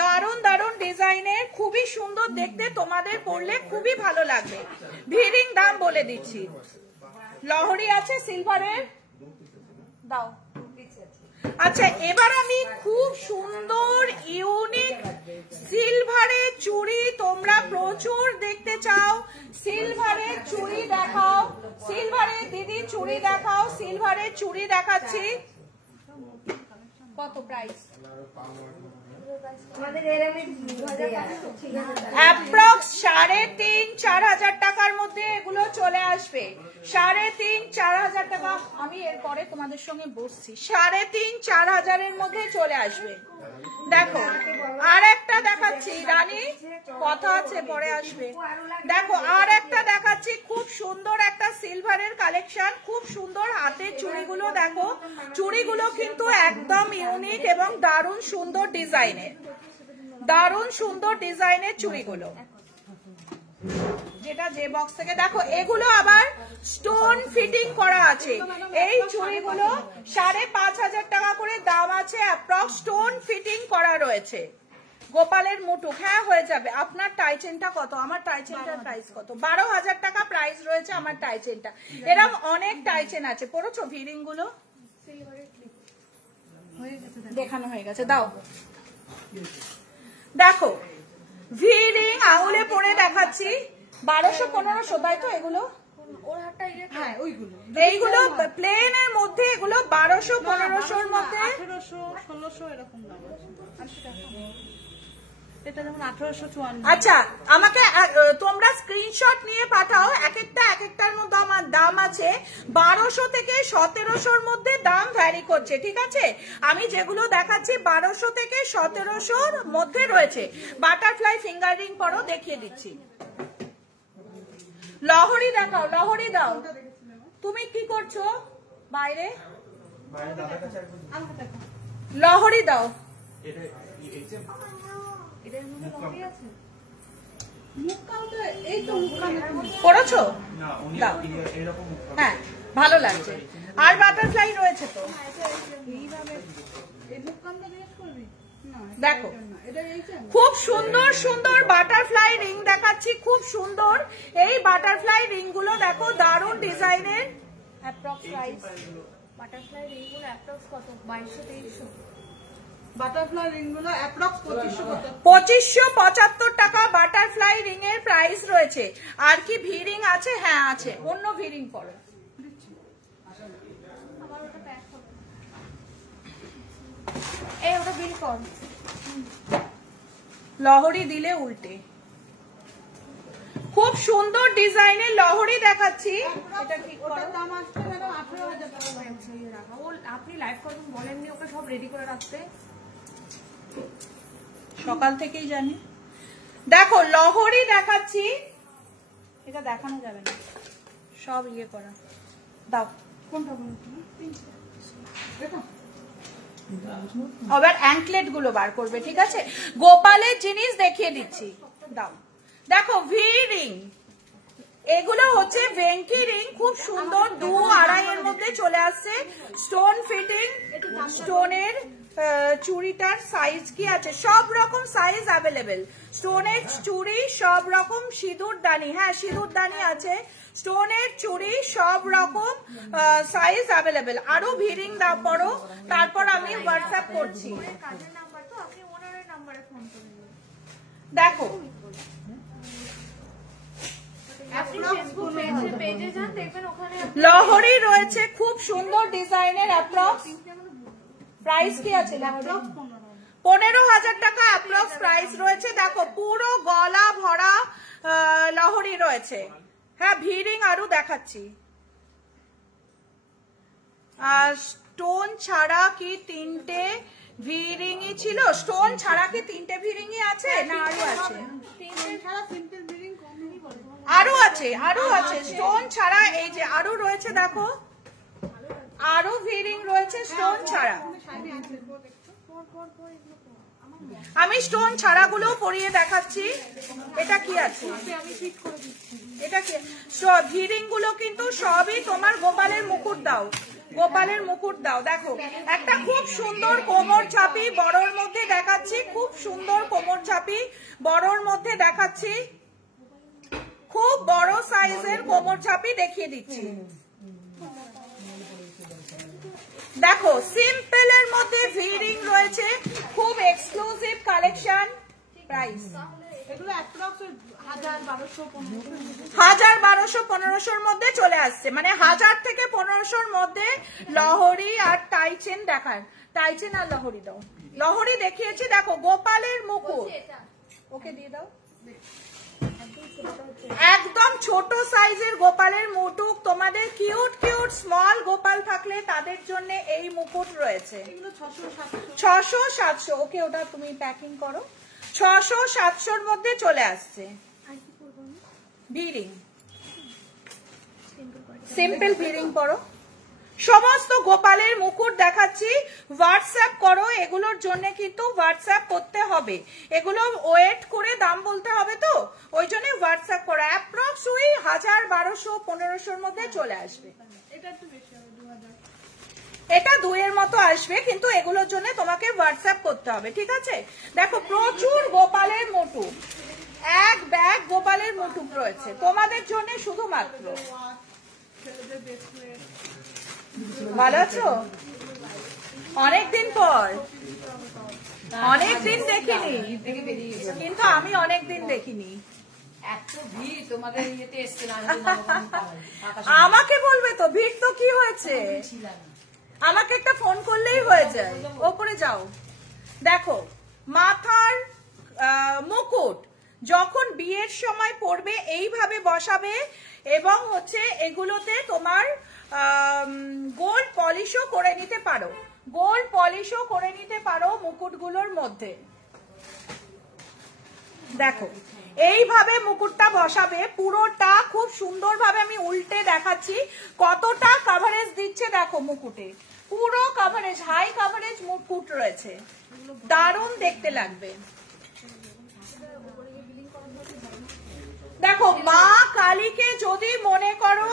দারুন দারুন ডিজাইনের, খুবই সুন্দর দেখতে, তোমাদের পরলে খুবই ভালো লাগবে। ভিড়িং দাম বলে দিচ্ছি। লহরি আছে সিলভারের, দাও। আচ্ছা এবার আমি খুব সুন্দর ইউনিক সিলভারের চুড়ি, তোমরা প্রচুর দেখতে চাও, সিলভারের চুড়ি দেখাও। সিলভারের দিদি চুড়ি দেখাও। সিলভারের চুড়ি দেখাচ্ছি। কত প্রাইস? অ্যাপ্রক্স 3,500-4,000 টাকার মধ্যে এগুলো চলে আসবে। 3,500-4,000 টাকা। আমি এরপরে তোমাদের সঙ্গে বসছি। 3,500-4,000-এর মধ্যে চলে আসবে। দেখো আর একটা দেখাচ্ছি, রানী কথা আছে পরে আসবে। দেখো আর একটা দেখাচ্ছি, খুব সুন্দর একটা সিলভারের কালেকশন, খুব সুন্দর হাতের চুড়িগুলো। দেখো চুড়িগুলো কিন্তু একদম ইউনিক এবং দারুণ সুন্দর ডিজাইনের, দারুণ সুন্দর ডিজাইনের চুড়িগুলো। যেটা যে বক্স থেকে দেখো, এগুলো আবার স্টোন ফিটিং করা আছে। এই চুড়িগুলো 5,500 টাকা করে দাম আছে। অ্যাপ্রক্স স্টোন ফিটিং করা রয়েছে। গোপালের মুটুক, হ্যাঁ হয়ে যাবে। আপনার টাইচেনটা কত? আমার টাইচেনটার প্রাইস কত? 12,000 টাকা প্রাইস রয়েছে আমার টাইচেনটা। এরকম অনেক টাইচেন আছে। পড়েছো ভিড়িং গুলো? দেখানো হয়ে গেছে, দাও। দেখো ভিড়িং আঙুলে পরে দেখাচ্ছি। 1200-1500 তাই তো এগুলো? ওর হাতটা ইয়ে হ্যাঁ ওইগুলো এইগুলো প্লেনের মধ্যে, এগুলো 1200-1500-র মধ্যে, 1800-1600 এরকম দাম আছে। এটা যেমন 1854। আচ্ছা আমাকে তোমরা স্ক্রিনশট নিয়ে পাঠাও, এক একটার মধ্যে আমার দাম আছে 1200 থেকে 1700-র মধ্যে দাম ভ্যারি করছে, ঠিক আছে? আমি যেগুলো দেখাচ্ছি 1200 থেকে 1700-র মধ্যে রয়েছে। বাটারফ্লাই ফিঙ্গার রিং পরো, দেখিয়ে দিচ্ছি। লহরি দেখাও, লহরি দাও। তুমি কি করছো বাইরে? লহরি দাও। করেছো? হ্যাঁ ভালো লাগছে। আর বাটারফ্লাই রয়েছে তো, দেখো খুব সুন্দর সুন্দর বাটারফ্লাই রিং দেখাচ্ছি, খুব সুন্দর। এই বাটারফ্লাই রিং গুলো দেখো, দারুণ ডিজাইনের। অ্যাপ্রক্স প্রাইস বাটারফ্লাই রিংগুলো অ্যাপ্রক্স কত? 2200-2300। বাটারফ্লাই রিং গুলো অ্যাপ্রক্স 2575 টাকা বাটারফ্লাই রিং এর প্রাইস রয়েছে। আর কি ভি রিং আছে? হ্যাঁ আছে, অন্য ভি রিং পড়ো। এই ওটা বিল কর। লহরি দিলে উল্টে। খুব সুন্দর ডিজাইনের লহরি দেখাচ্ছি। এটা ঠিক করো। দাম আসছে ম্যাডাম 18000 টাকা। আপনি লাইভ করবেন বলেননি ওকে সব রেডি করে রাখতে? সকাল থেকেই জানি। দেখো লহরি দেখাচ্ছি, এটা দেখানো যাবে না, সব ইয়ে করা। দাও কোনটা বলছো? এটা আবার অ্যাঙ্কলেট গুলো বার করবে, ঠিক আছে? গোপালের জিনিস দেখিয়ে দিচ্ছি, দাও। দেখো ভি রিং, এগুলো হচ্ছে ভেঙ্কি রিং, খুব সুন্দর, 2-2.5 এর মধ্যে চলে আসছে। স্টোন ফিটিং, স্টোনের চুড়িটার সাইজ কি আছে? সব রকম সাইজ অ্যাভেলেবেল। স্টোনের চুড়ি সব রকম, সিঁদুর দানি, হ্যাঁ সিঁদুর দানি আছে, স্টোনের চুড়ি সব রকম সাইজ অ্যাভেলেবেল। আরো ভিরিং দাও পড়ো, তারপর আমি হোয়াটসঅ্যাপ করছি। কাজের নাম্বার তো, আপনি ওনারের নাম্বারে ফোন করুন। দেখো আপনি ফেসবুক পেজে যান, দেখবেন ওখানে লহরি রয়েছে খুব সুন্দর ডিজাইনের। অ্যাপ্রক্স প্রাইস কি আছে? 15,000 টাকা অ্যাপ্রক্স প্রাইস রয়েছে। দেখো পুরো গলা ভরা লহরি রয়েছে। হ্যাঁ ভিরিং আরো দেখাচ্ছি। আর স্টোন ছাড়া কি 3টে ভিরিংই ছিল? স্টোন ছাড়া কি 3টে ভিরিংই আছে না আরো আছে? আরো আছে, আরো আছে স্টোন ছাড়া। এই যে আরো রয়েছে, দেখো আরো ভিরিং রয়েছে স্টোন ছাড়া। আমি স্টোন ছাড়া গুলো পরিয়ে দেখাচ্ছি। এটা কি আছে? এটা কি? ভিরিং গুলো কিন্তু সবই তোমার গোপালের মুকুট দাও, গোপালের মুকুট দাও। দেখো একটা খুব সুন্দর কোমর চাপি বড়র মধ্যে দেখাচ্ছি, খুব সুন্দর কোমর চাপি বড়র মধ্যে দেখাচ্ছি, খুব বড় সাইজের কোমর চাপি দেখিয়ে দিচ্ছি। দেখো সিম্পলের মধ্যে ভিরিং রয়েছে, খুব এক্সক্লুসিভ কালেকশন। প্রাইস এগুলো অ্যাপ্রক্স 1000-1200-1500 1000-1200-1500-র মধ্যে চলে আসছে, মানে 1000 থেকে 1500-র মধ্যে লহরি আর টাইচেন দেখান। টাইচেন আর লহরি দাও। লহরি দেখিয়েছি, দেখো গোপালের মুকুট, ওকে দিয়ে দাও। একদম ছোট সাইজের গোপালের মুকুট। তোমাদের কিউট কিউট স্মল গোপাল থাকলে তাদের জন্য এই মুকুট রয়েছে। 600-700। ওকে ওটা তুমি প্যাকিং করো। 600-700-র মধ্যে চলে আসছে। ভিরিং সিম্পল ভিরিং করো। সমস্ত গোপালের মুকুট দেখাচ্ছি, হোয়াটসঅ্যাপ করো। এগুলোর জন্য কিন্তু হোয়াটসঅ্যাপ করতে হবে, এগুলো ওয়েট করে দাম বলতে হবে, তো ওই জন্য হোয়াটসঅ্যাপ করো। অ্যাপ্রক্স ওই 1000-1200-1500-র মধ্যে চলে আসবে। এটা একটু বেশি হবে, 2000। এটা 2-এর মতো আসবে, কিন্তু এগুলোর জন্য তোমাকে হোয়াটসঅ্যাপ করতে হবে, ঠিক আছে? দেখো প্রচুর গোপালের মুকুট, এক ব্যাগ গোপালের মুকুট রয়েছে তোমাদের জন্য শুধুমাত্র। ভালো আছো? অনেকদিন পর, অনেকদিন দেখিনি, কিন্তু আমি অনেকদিন দেখিনি। আমাকে বলবে তো, ভিড় তো কি হয়েছে, আমাকে একটা ফোন করলেই হয়ে যায়। ওপরে যাও, দেখো মাথার মুকুট যখন বিয়ের সময় পরবে এইভাবে বসাবে, এবং হচ্ছে এগুলোতে তোমার গোল্ড পলিশও করে নিতে পারো, গোল্ড পলিশও করে নিতে পারো মুকুটগুলোর মধ্যে। দেখো এইভাবে মুকুটটা বসাবে, পুরোটা খুব সুন্দরভাবে আমি উল্টে দেখাচ্ছি কতটা কভারেজ দিচ্ছে। দেখো মুকুটে পুরো কভারেজ, হাই কভারেজ মুকুট রয়েছে, দারুণ দেখতে লাগবে। দেখো মা কালীকে যদি মনে করো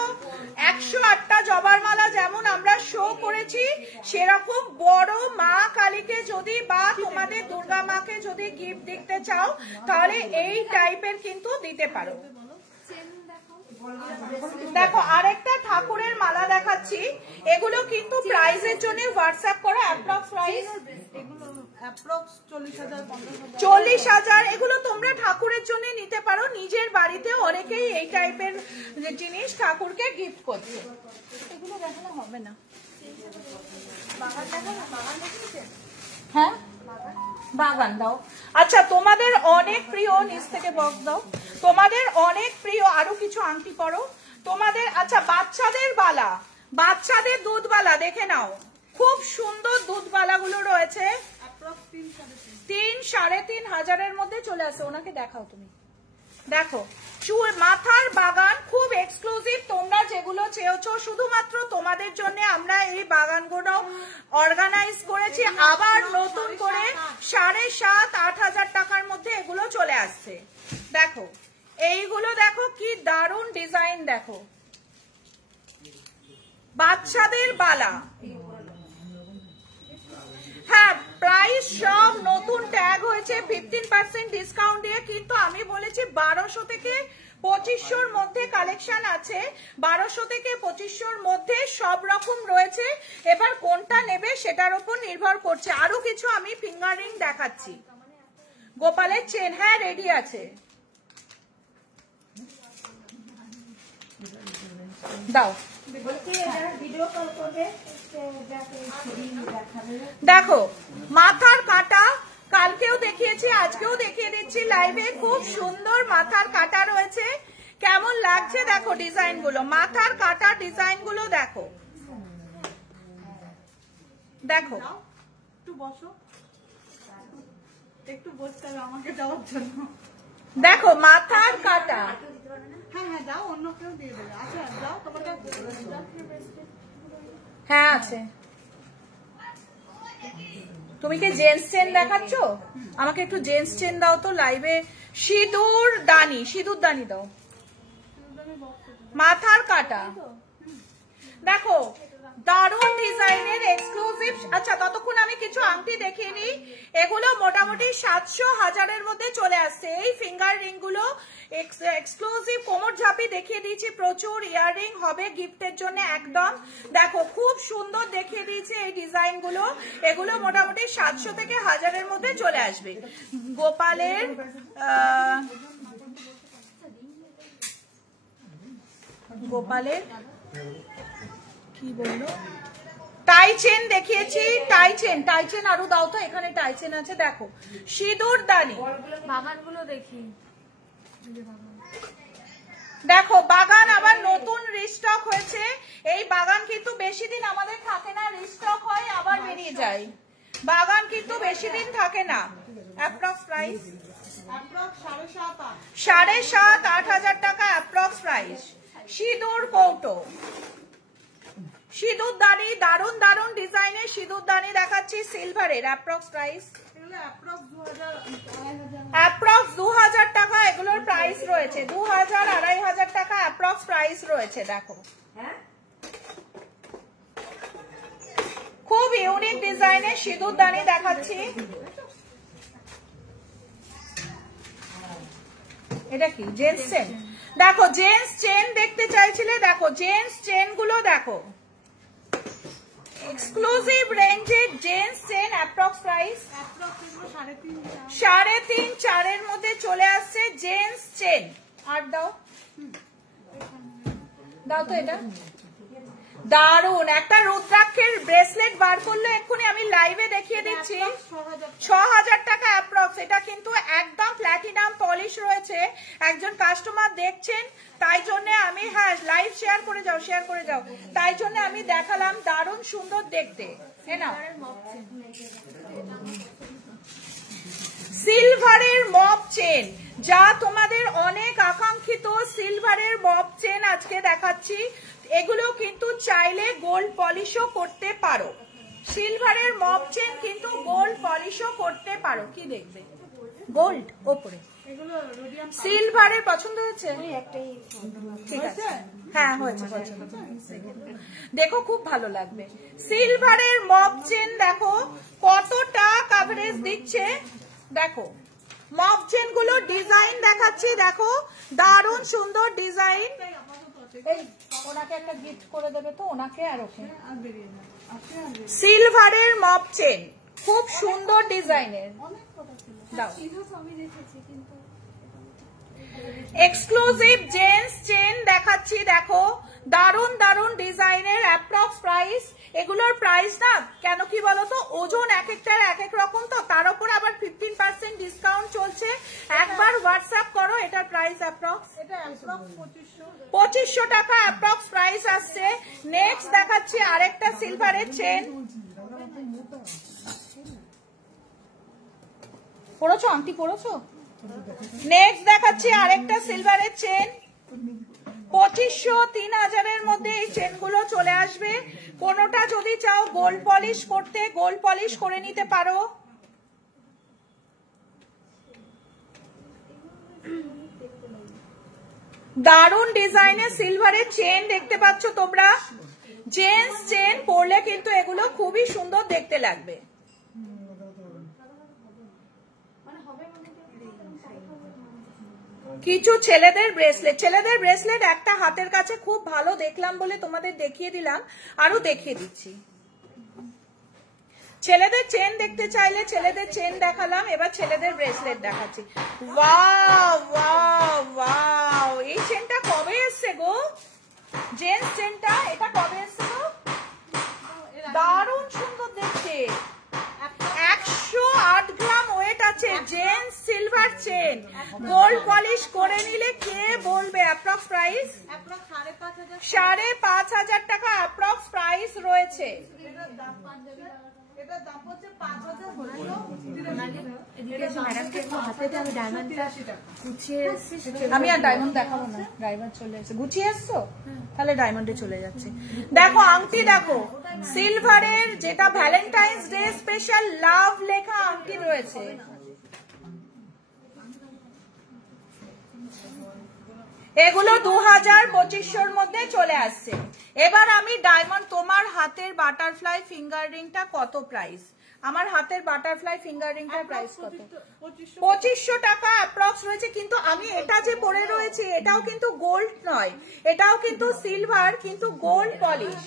108টা জবার মালা যেমন আমরা শো করেছি, সেরকম বড় মা কালীকে যদি বা তোমাদের দুর্গা মাকে যদি গিফট দিতে চাও তাহলে এই টাইপের কিন্তু দিতে পারো। দেখো আরেকটা ঠাকুরের মালা দেখাচ্ছি, এগুলো কিন্তু প্রাইসের জন্য হোয়াটসঅ্যাপ করো, অ্যাপ্রক্স প্রাইস এগুলো অ্যাপ্রক্স 40,000। এগুলো তোমরা ঠাকুরের জন্য নিতে পারো, নিজের বাড়িতে অনেকেই এই টাইপের জিনিস ঠাকুরকে গিফট করছে। এগুলো দেখানো হবে না, হ্যাঁ বাগান দাও। আচ্ছা তোমাদের অনেক প্রিয়, নিচ থেকে বক্স দাও, তোমাদের অনেক প্রিয় আরো কিছু আংটি পরো তোমাদের। আচ্ছা বাচ্চাদের বালা, বাচ্চাদের দুধ বালা দেখে নাও, খুব সুন্দর দুধ বালাগুলো রয়েছে, 3-3,500 মধ্যে চলে আসে। ওনাকে দেখাও তুমি, দেখো চুল মাথার বাগান খুব এক্সক্লুসিভ, তোমরা যেগুলো চেয়েছো শুধুমাত্র তোমাদের জন্য আমরা এই বাগানগুলো অর্গানাইজ করেছি। আবার নতুন করে 7,500-8,000 টাকার মধ্যে এগুলো চলে আসছে। দেখো এইগুলো দেখো কি দারুণ ডিজাইন, দেখো বাচ্চাদের বালা। হ্যাঁ প্রাইস সব নতুন ট্যাগ হয়েছে 15% ডিসকাউন্ট দিয়ে, কিন্তু আমি বলেছি 1200 থেকে 2500 মধ্যে কালেকশন আছে, 1200 থেকে 2500 মধ্যে সব রকম রয়েছে। এবার কোনটা নেবে সেটার উপর নির্ভর করছে। আরো কিছু আমি ফিঙ্গারিং দেখাচ্ছি, গোপালের চেন, হ্যাঁ রেডি আছে, দাও। দেখো মাথার কাটা কালকেও দেখিয়েছি, আজকেও দেখিয়ে দিচ্ছি লাইভে, খুব সুন্দর মাথার কাটা রয়েছে। কেমন লাগছে দেখো ডিজাইন গুলো, মাথার কাটা ডিজাইন গুলো দেখো, দেখো একটু বসো, একটু বসতে হবে আমাকে যাওয়ার জন্য। দেখো মাথার কাটা, হ্যাঁ হ্যাঁ যাও, অন্য কেউ দিয়ে দেবে। আচ্ছা যাও, তোমার কাছে হ্যাঁ আছে। তুমি কি জেন্টস চেন দেখাচ্ছ? আমাকে একটু জেন্টস চেন দাও তো লাইভে। সিঁদুর দানি, সিঁদুর দানি দাও, মাথার কাটা দেখো দারুণ ডিজাইনের এক্সক্লুসিভ। আচ্ছা ততক্ষণ আমি কিছু আংটি দেখিয়ে নিই, এগুলো মোটামুটি 700-1000 মধ্যে চলে আসছে। এই ফিঙ্গার রিং গুলো এক্সক্লুসিভ, কোমর ঝাঁপি দেখিয়ে দিয়েছি, প্রচুর ইয়াররিং হবে গিফটের জন্য একদম। দেখো খুব সুন্দর দেখিয়ে দিয়েছি এই ডিজাইন গুলো, এগুলো মোটামুটি 700 থেকে 1000 মধ্যে চলে আসবে। গোপালের গোপালের কি বললো, টাই চেন দেখিয়েছি, টাই চেন আরো দাও তো, এখানে টাই চেন আছে। দেখো সিঁদুর দানি, বাগানগুলো দেখি, দেখো বাগান আবার নতুন রিস্টক হয়েছে। এই বাগান কিন্তু বেশি দিন আমাদের থাকে না, রিস্টক হয় আবার বেরিয়ে যায়, বাগান কিন্তু বেশি দিন থাকে না। অ্যাপ্রক্স প্রাইস 7,500-8,000 টাকা অ্যাপ্রক্স প্রাইস। সিঁদুর কৌটো, সিঁদুর দানি, দারুন দারুন ডিজাইনের সিঁদুর দানি দেখাচ্ছি সিলভারের। অ্যাপ্রক্স প্রাইস অ্যাপ্রক্স 2000 টাকা এগুলোর প্রাইস রয়েছে, 2000-2500 টাকা অ্যাপ্রক্স প্রাইস রয়েছে। দেখো খুব ইউনিক ডিজাইনের সিঁদুর দানি দেখাচ্ছি। এটা কি জেন্টস চেন, দেখো জেন্টস চেন দেখতে চাইছিলে, দেখো জেন্টস চেন গুলো দেখো, এক্সক্লুসিভ রেঞ্জের জেন্টস চেন। অ্যাপ্রক্স প্রাইস 3.5-4 মধ্যে চলে আসছে জেন্টস চেন। আর দাও দাও তো এটা দারুন একটা রুদ্রাক্ষের ব্রেসলেট বার করলে এক্ষুনি আমি লাইভে দেখিয়ে দিচ্ছি ৬,০০০ টাকা অ্যাপ্রক্স। এটা কিন্তু একদম প্ল্যাটিনাম পলিশ রয়েছে। একজন কাস্টমার দেখছেন তাই জন্য আমি হ্যাঁ লাইভ শেয়ার করে যাও তাই জন্য আমি দেখালাম। দারুণ সুন্দর দেখতে। না সিলভারের মপ চেন, যা তোমাদের অনেক আকাঙ্ক্ষিত সিলভারের মপ চেন আজকে দেখাচ্ছি। এগুলো কিন্তু চাইলে গোল্ড পলিশও করতে পারো। সিলভারের মপ চেন কিন্তু গোল্ড পলিশও করতে পারো। কি দেখবে গোল্ড ওপরে সিলভারের পছন্দ হয়েছে? ঠিক আছে হ্যাঁ হয়েছে পছন্দ। দেখো খুব ভালো লাগবে। সিলভারের মপ চেন দেখো কতটা কভারেজ দিচ্ছে। দেখো মপ চেন গুলো ডিজাইন দেখাচ্ছি। দেখো দারুণ সুন্দর ডিজাইন। এই ওনাকে একটা গিফট করে দেবে তো, ওনাকে আর ওকে। সিলভারের মপ চেন খুব সুন্দর ডিজাইনের। দাও এক্সক্লুসিভ জেন্টস চেন দেখাচ্ছি। দেখো দারুণ দারুণ ডিজাইনের। অ্যাপ্রক্স প্রাইস এগুলোর প্রাইস না কেন কি বলতো, ওজন এক একটার এক এক রকম তো, তার উপর আবার 15% ডিসকাউন্ট চলছে। একবার হোয়াটসঅ্যাপ করো। এটার প্রাইস অ্যাপ্রক্স 2500 টাকা অ্যাপ্রক্স প্রাইস আসছে। নেক্সট দেখাচ্ছি আরেকটা সিলভারের চেন। পড়েছো আংটি পড়েছো? নেক্সট দেখাচ্ছি আরেকটা সিলভারের চেন। 2500-3000 মধ্যে এই চেনগুলো চলে আসবে। কোনোটা যদি চাও গোল্ড পলিশ করতে, গোল্ড পলিশ করে নিতে পারো। দারুণ ডিজাইনের সিলভারের চেন দেখতে পাচ্ছ তোমরা। জেন্টস চেন পরলে কিন্তু এগুলো খুবই সুন্দর দেখতে লাগবে। কিছু ছেলেদের ব্রেসলেট একটা হাতের কাছে খুব ভালো দেখলাম বলে তোমাদের দেখিয়ে দিলাম, আরো দেখিয়ে দিচ্ছি। ছেলেদের চেন দেখতে চাইলে ছেলেদের চেন দেখালাম, এবার ছেলেদের ব্রেসলেট দেখাচ্ছি। ওয়াও ওয়াও ওয়াও, এই চেনটা কবে এসছে গো? জেন্টস চেনটা এটা কবে এসছে গো? দারুণ সুন্দর দেখতে। 108 গ্রাম ওয়েট আছে। Gents silver chain gold polish করে নিলে কে বলবে? অ্যাপ্রক্স প্রাইস 5,500 টাকা অ্যাপ্রক্স প্রাইস রয়েছে। আমি আর ডায়মন্ড দেখাবো না, ডায়মন্ড চলে এসেছে। গুছিয়ে এসছো? তাহলে ডায়মন্ডে চলে যাচ্ছে। দেখো আংটি দেখো সিলভারের, যেটা ভ্যালেন্টাইন্স ডে স্পেশাল লাভ লেখা আংটি রয়েছে। এগুলো 2000-2500 মধ্যে চলে আসছে। এবার আমি ডায়মন্ড, তোমার হাতের বাটারফ্লাই ফিঙ্গার রিংটা কত প্রাইস? আমার হাতের বাটারফ্লাই ফিঙ্গার রিংটার প্রাইস কত? 2500 টাকা অ্যাপ্রক্স রয়েছে। কিন্তু আমি এটা যে পরে রয়েছে এটাও কিন্তু গোল্ড নয়, এটাও কিন্তু সিলভার, কিন্তু গোল্ড পলিশ।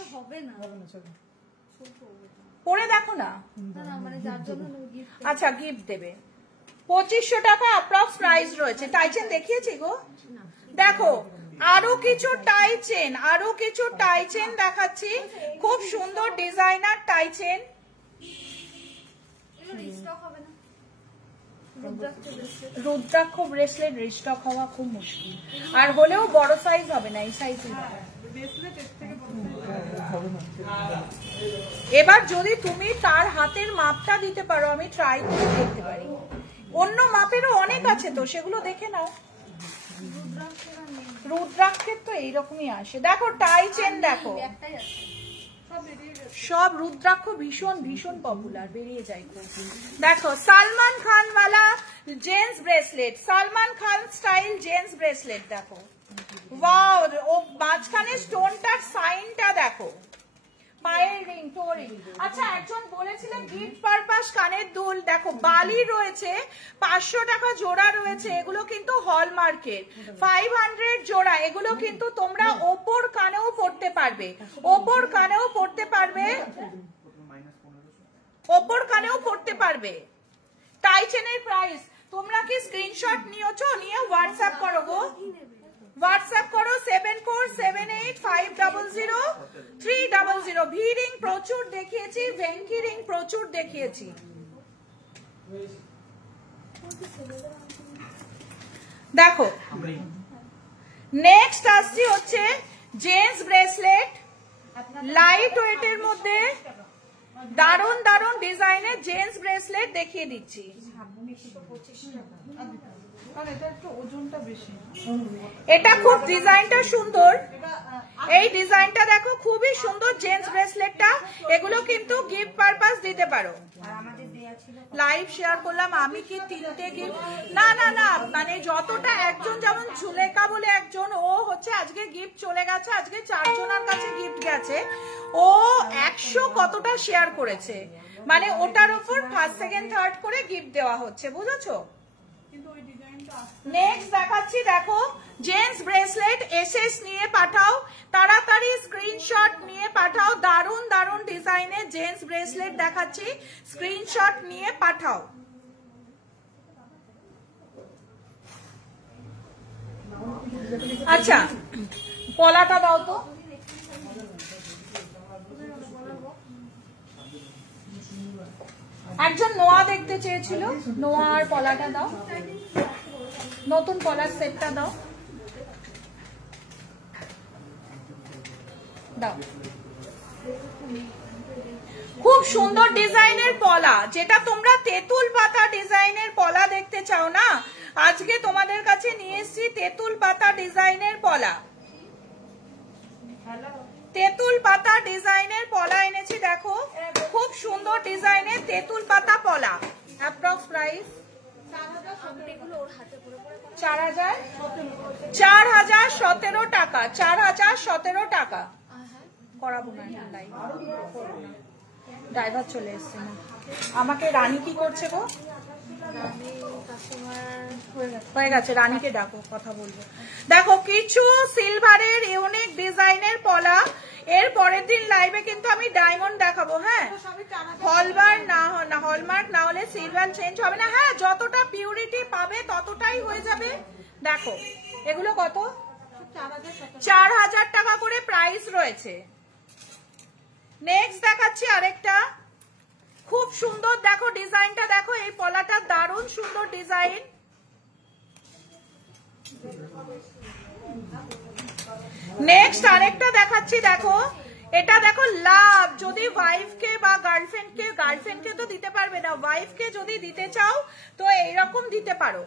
পরে দেখো না, আচ্ছা গিফট দেবে। 2500 টাকা অ্যাপ্রক্স প্রাইস রয়েছে। টাইচেন দেখিয়েছি গো। দেখো আরো কিছু টাই চেন দেখাচ্ছি। খুব সুন্দর designer tie chain. Rudraksha bracelet restock হওয়া খুব মুশকিল, আর হলেও বড় সাইজ হবে না, এই সাইজই হবে। এবার যদি তুমি তার হাতের মাপটা দিতে পারো, আমি ট্রাই করে দেখতে পারি। অন্য মাপেরও অনেক আছে তো, সেগুলো দেখে নাও। রুদ্রাক্ষের তো এইরকমই আসে। দেখো টাই চেন দেখো, সব রুদ্রাক্ষ ভীষণ ভীষণ পপুলার, বেরিয়ে যায়। দেখো সালমান খান ওয়ালা gents bracelet, Salman Khan style gents bracelet দেখো। ওয়াও, ও মাঝখানে স্টোনটার সাইনটা দেখো। পায়ের রিং, টোরিং। আচ্ছা একজন বলেছিলেন গিফট পারপাস কানের দুল। দেখো বালি রয়েছে, 500 টাকা জোড়া রয়েছে। এগুলো কিন্তু হলমার্কের, 500 জোড়া। এগুলো কিন্তু তোমরা ওপর কানেও পড়তে পারবে, ওপর কানেও পড়তে পারবে, ওপর কানেও পড়তে পারবে। টাই চেনের প্রাইস তোমরা কি স্ক্রিনশট নিয়েছো? নিয়ে হোয়াটসঅ্যাপ করো গো। হোয়াটসঅ্যাপ করো 7478500300। ভি রিং প্রচুর দেখিয়েছি, ভেঙ্কি রিং প্রচুর দেখিয়েছি। দেখো নেক্সট আসছি হচ্ছে জেন্টস ব্রেসলেট, লাইট ওয়েটের মধ্যে দারুন দারুন ডিজাইনের জেন্টস ব্রেসলেট দেখিয়ে দিচ্ছি। এটা খুব ডিজাইনটা সুন্দর, এই ডিজাইনটা দেখো খুবই সুন্দর জেন্টস ব্রেসলেটটা। এগুলো কিন্তু গিফট পারপাস দিতে পারো। লাইভ শেয়ার করলাম আমি কি 3টে গিফট, না না না, মানে যতটা একজন, যেমন ঝুলেকা বলে একজন, ও হচ্ছে আজকে গিফট চলে গেছে, আজকে 4 জনের কাছে গিফট গেছে, ও 100 কতটা শেয়ার করেছে, মানে ওটার উপর ফার্স্ট সেকেন্ড থার্ড করে গিফট দেওয়া হচ্ছে, বুঝেছো? নেক্সট দেখাচ্ছি, দেখো জেন্টস ব্রেসলেট এসএস নিয়ে পাঠাও, তাড়াতাড়ি স্ক্রিনশট নিয়ে পাঠাও। দারুন দারুন ডিজাইনের জেন্টস ব্রেসলেট দেখাচ্ছি, স্ক্রিনশট নিয়ে পাঠাও। আচ্ছা পলাটা দাও তো, একজন নোয়া দেখতে চেয়েছিল, নোয়ার পলাটা দাও, নতুন পলার সেটটা দাও, দাও। খুব সুন্দর ডিজাইনের পলা, যেটা তোমরা তেঁতুল পাতা ডিজাইনের পলা দেখতে চাও না, আজকে তোমাদের কাছে নিয়ে এসেছি তেঁতুল পাতা ডিজাইনের পলা। তেঁতুল পাতা ডিজাইনের পলা এনেছি, দেখো খুব সুন্দর ডিজাইনের তেঁতুল পাতা পলা। অ্যাপ্রক্স প্রাইস 4017 টাকা, 4017 টাকা। করাবো না, ড্রাইভার চলে এসছে না। আমাকে রানী কি করছে গো? হয়ে গেছে, রানীকে ডাকো, কথা বলবো। দেখো কিছু সিলভারের ইউনিক ডিজাইনের পলা, এর পরের দিন লাইভে কিন্তু আমি ডায়মন্ড দেখাবো। হ্যাঁ, হলমার্ক না হলে সিলভার চেঞ্জ হবে না। হ্যাঁ, যতটা পিউরিটি পাবে ততটাই হয়ে যাবে। দেখো এগুলো কত? 4000 টাকা করে প্রাইস রয়েছে। নেক্সট দেখাচ্ছি আরেকটা খুব সুন্দর, দেখো ডিজাইনটা দেখো, এই পলাটা দারুণ সুন্দর ডিজাইন। নেক্সট আরেকটা দেখাচ্ছি, দেখো এটা দেখো লাভ, যদি ওয়াইফকে বা গার্লফ্রেন্ডকে তো দিতে পারবে না, ওয়াইফকে যদি দিতে চাও তো এইরকম দিতে পারো।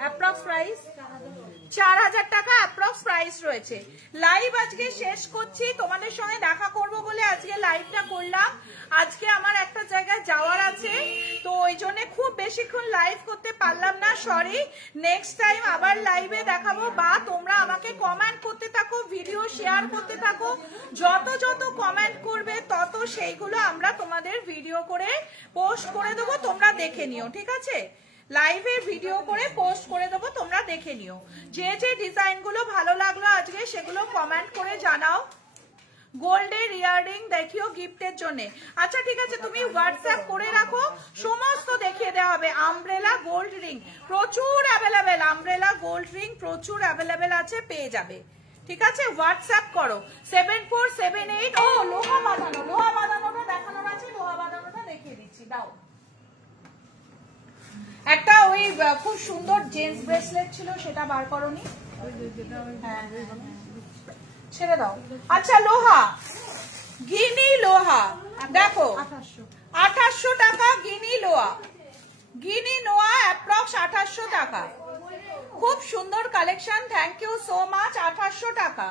অ্যাপ্রক্স প্রাইস 4000 টাকা অ্যাপ্রক্স প্রাইস রয়েছে। লাইভ আজকে শেষ করছি, তোমাদের সঙ্গে দেখা করব বলে আজকে লাইভটা করলাম। আজকে আমার একটা জায়গায় যাওয়ার আছে, তো ওই জন্য খুব বেশিক্ষণ লাইভ করতে পারলাম না, সরি। নেক্সট টাইম আবার লাইভে দেখাবো, বা তোমরা আমাকে কমেন্ট করতে থাকো, ভিডিও শেয়ার করতে থাকো, যত যত কমেন্ট করবে তত সেইগুলো আমরা তোমাদের ভিডিও করে পোস্ট করে দেবো, তোমরা দেখে নিও, ঠিক আছে? লাইভে ভিডিও করে পোস্ট করে দেবো, তোমরা দেখে নিও। যে যে ডিজাইনগুলো ভালো লাগলো আজকে সেগুলো কমেন্ট করে জানাও। গোল্ডের ইয়াররিং দেখিও গিফটের জন্য। আচ্ছা ঠিক আছে, তুমি হোয়াটসঅ্যাপ করে রাখো, সমস্ত দেখিয়ে দেওয়া হবে। আমব্রেলা গোল্ড রিং প্রচুর অ্যাভেলেবেল, আমব্রেলা গোল্ড রিং প্রচুর অ্যাভেলেবেল আছে, পেয়ে যাবে, ঠিক আছে? হোয়াটসঅ্যাপ করো 7478। ও লোহা বাঁধানোটা দেখানোর আছে, লোহা বাঁধানোটা দেখিয়ে দিচ্ছি, দাও। একটা ওই খুব সুন্দর জেন্টস ব্রেসলেট ছিল, সেটা বার করোনি? হ্যাঁ ছেড়ে দাও। আচ্ছা লোহা, গিনি লোহা দেখো 2800 টাকা, গিনি নোয়া অ্যাপ্রক্স 2800 টাকা। খুব সুন্দর collection, thank you so much. 2800 টাকা।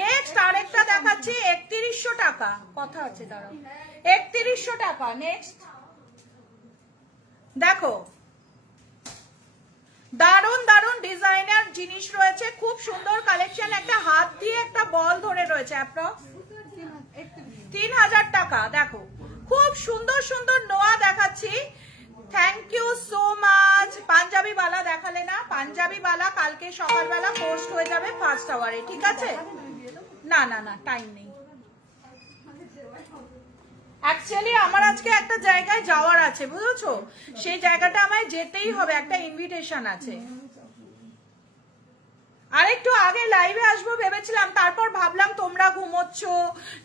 নেক্সট আরেকটা দেখাচ্ছি 3100 টাকা, কথা আছে দাঁড়াও, 3100 টাকা। নেক্সট দেখো দারুন দারুন ডিজাইনার জিনিস রয়েছে, খুব সুন্দর কালেকশন। একটা হাত দিয়ে একটা বল ধরে রয়েছে, অ্যাপ্রক্স 3000 টাকা। দেখো খুব সুন্দর সুন্দর নোয়া দেখাচ্ছি, thank you so much. Punjabi বালা দেখালে না? পাঞ্জাবি বালা কালকে সকালবেলা পোস্ট হয়ে যাবে ফার্স্ট আওয়ারে, ঠিক আছে? না না না, টাইম নেই। অ্যাকচুয়ালি আমার আজকে একটা জায়গায় যাওয়ার আছে, বুঝেছো? সেই জায়গাটা আমায় যেতেই হবে, একটা ইনভিটেশন আছে। আর একটু আগে লাইভে আসবো ভেবেছিলাম, তারপর ভাবলাম তোমরা ঘুমোচ্ছ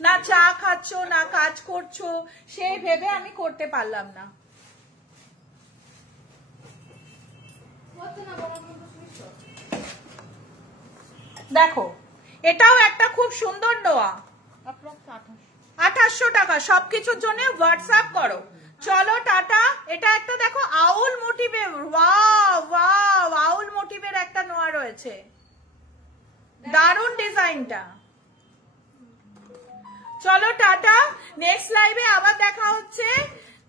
না, চা খাচ্ছ না, কাজ করছো, সেই ভেবে আমি করতে পারলাম না। দেখো এটাও একটা খুব সুন্দর নোয়া, 2800 টাকা। সবকিছুর জন্য হোয়াটসঅ্যাপ করো। চলো টাটা। এটা একটা দেখো আউল মোটিভের, ওয়াও ওয়াও, আউল মোটিভের একটা নোয়া রয়েছে, দারুন ডিজাইনটা। চলো টাটা, নেক্সট লাইভে আবার দেখা হচ্ছে।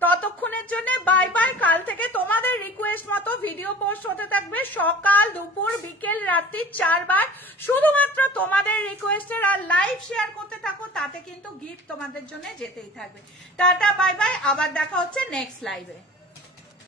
ততক্ষণের জন্য বাই বাই। কাল থেকে তোমাদের রিকোয়েস্ট মতো ভিডিও পোস্ট হতে থাকবে সকাল, দুপুর, বিকেল, রাত্রি 4 বার, শুধুমাত্র তোমাদের রিকোয়েস্টের। আর লাইভ শেয়ার করতে থাকো, তাতে কিন্তু গিফট তোমাদের জন্য যেতেই থাকবে। টাটা বাই বাই, আবার দেখা হচ্ছে নেক্সট লাইভে।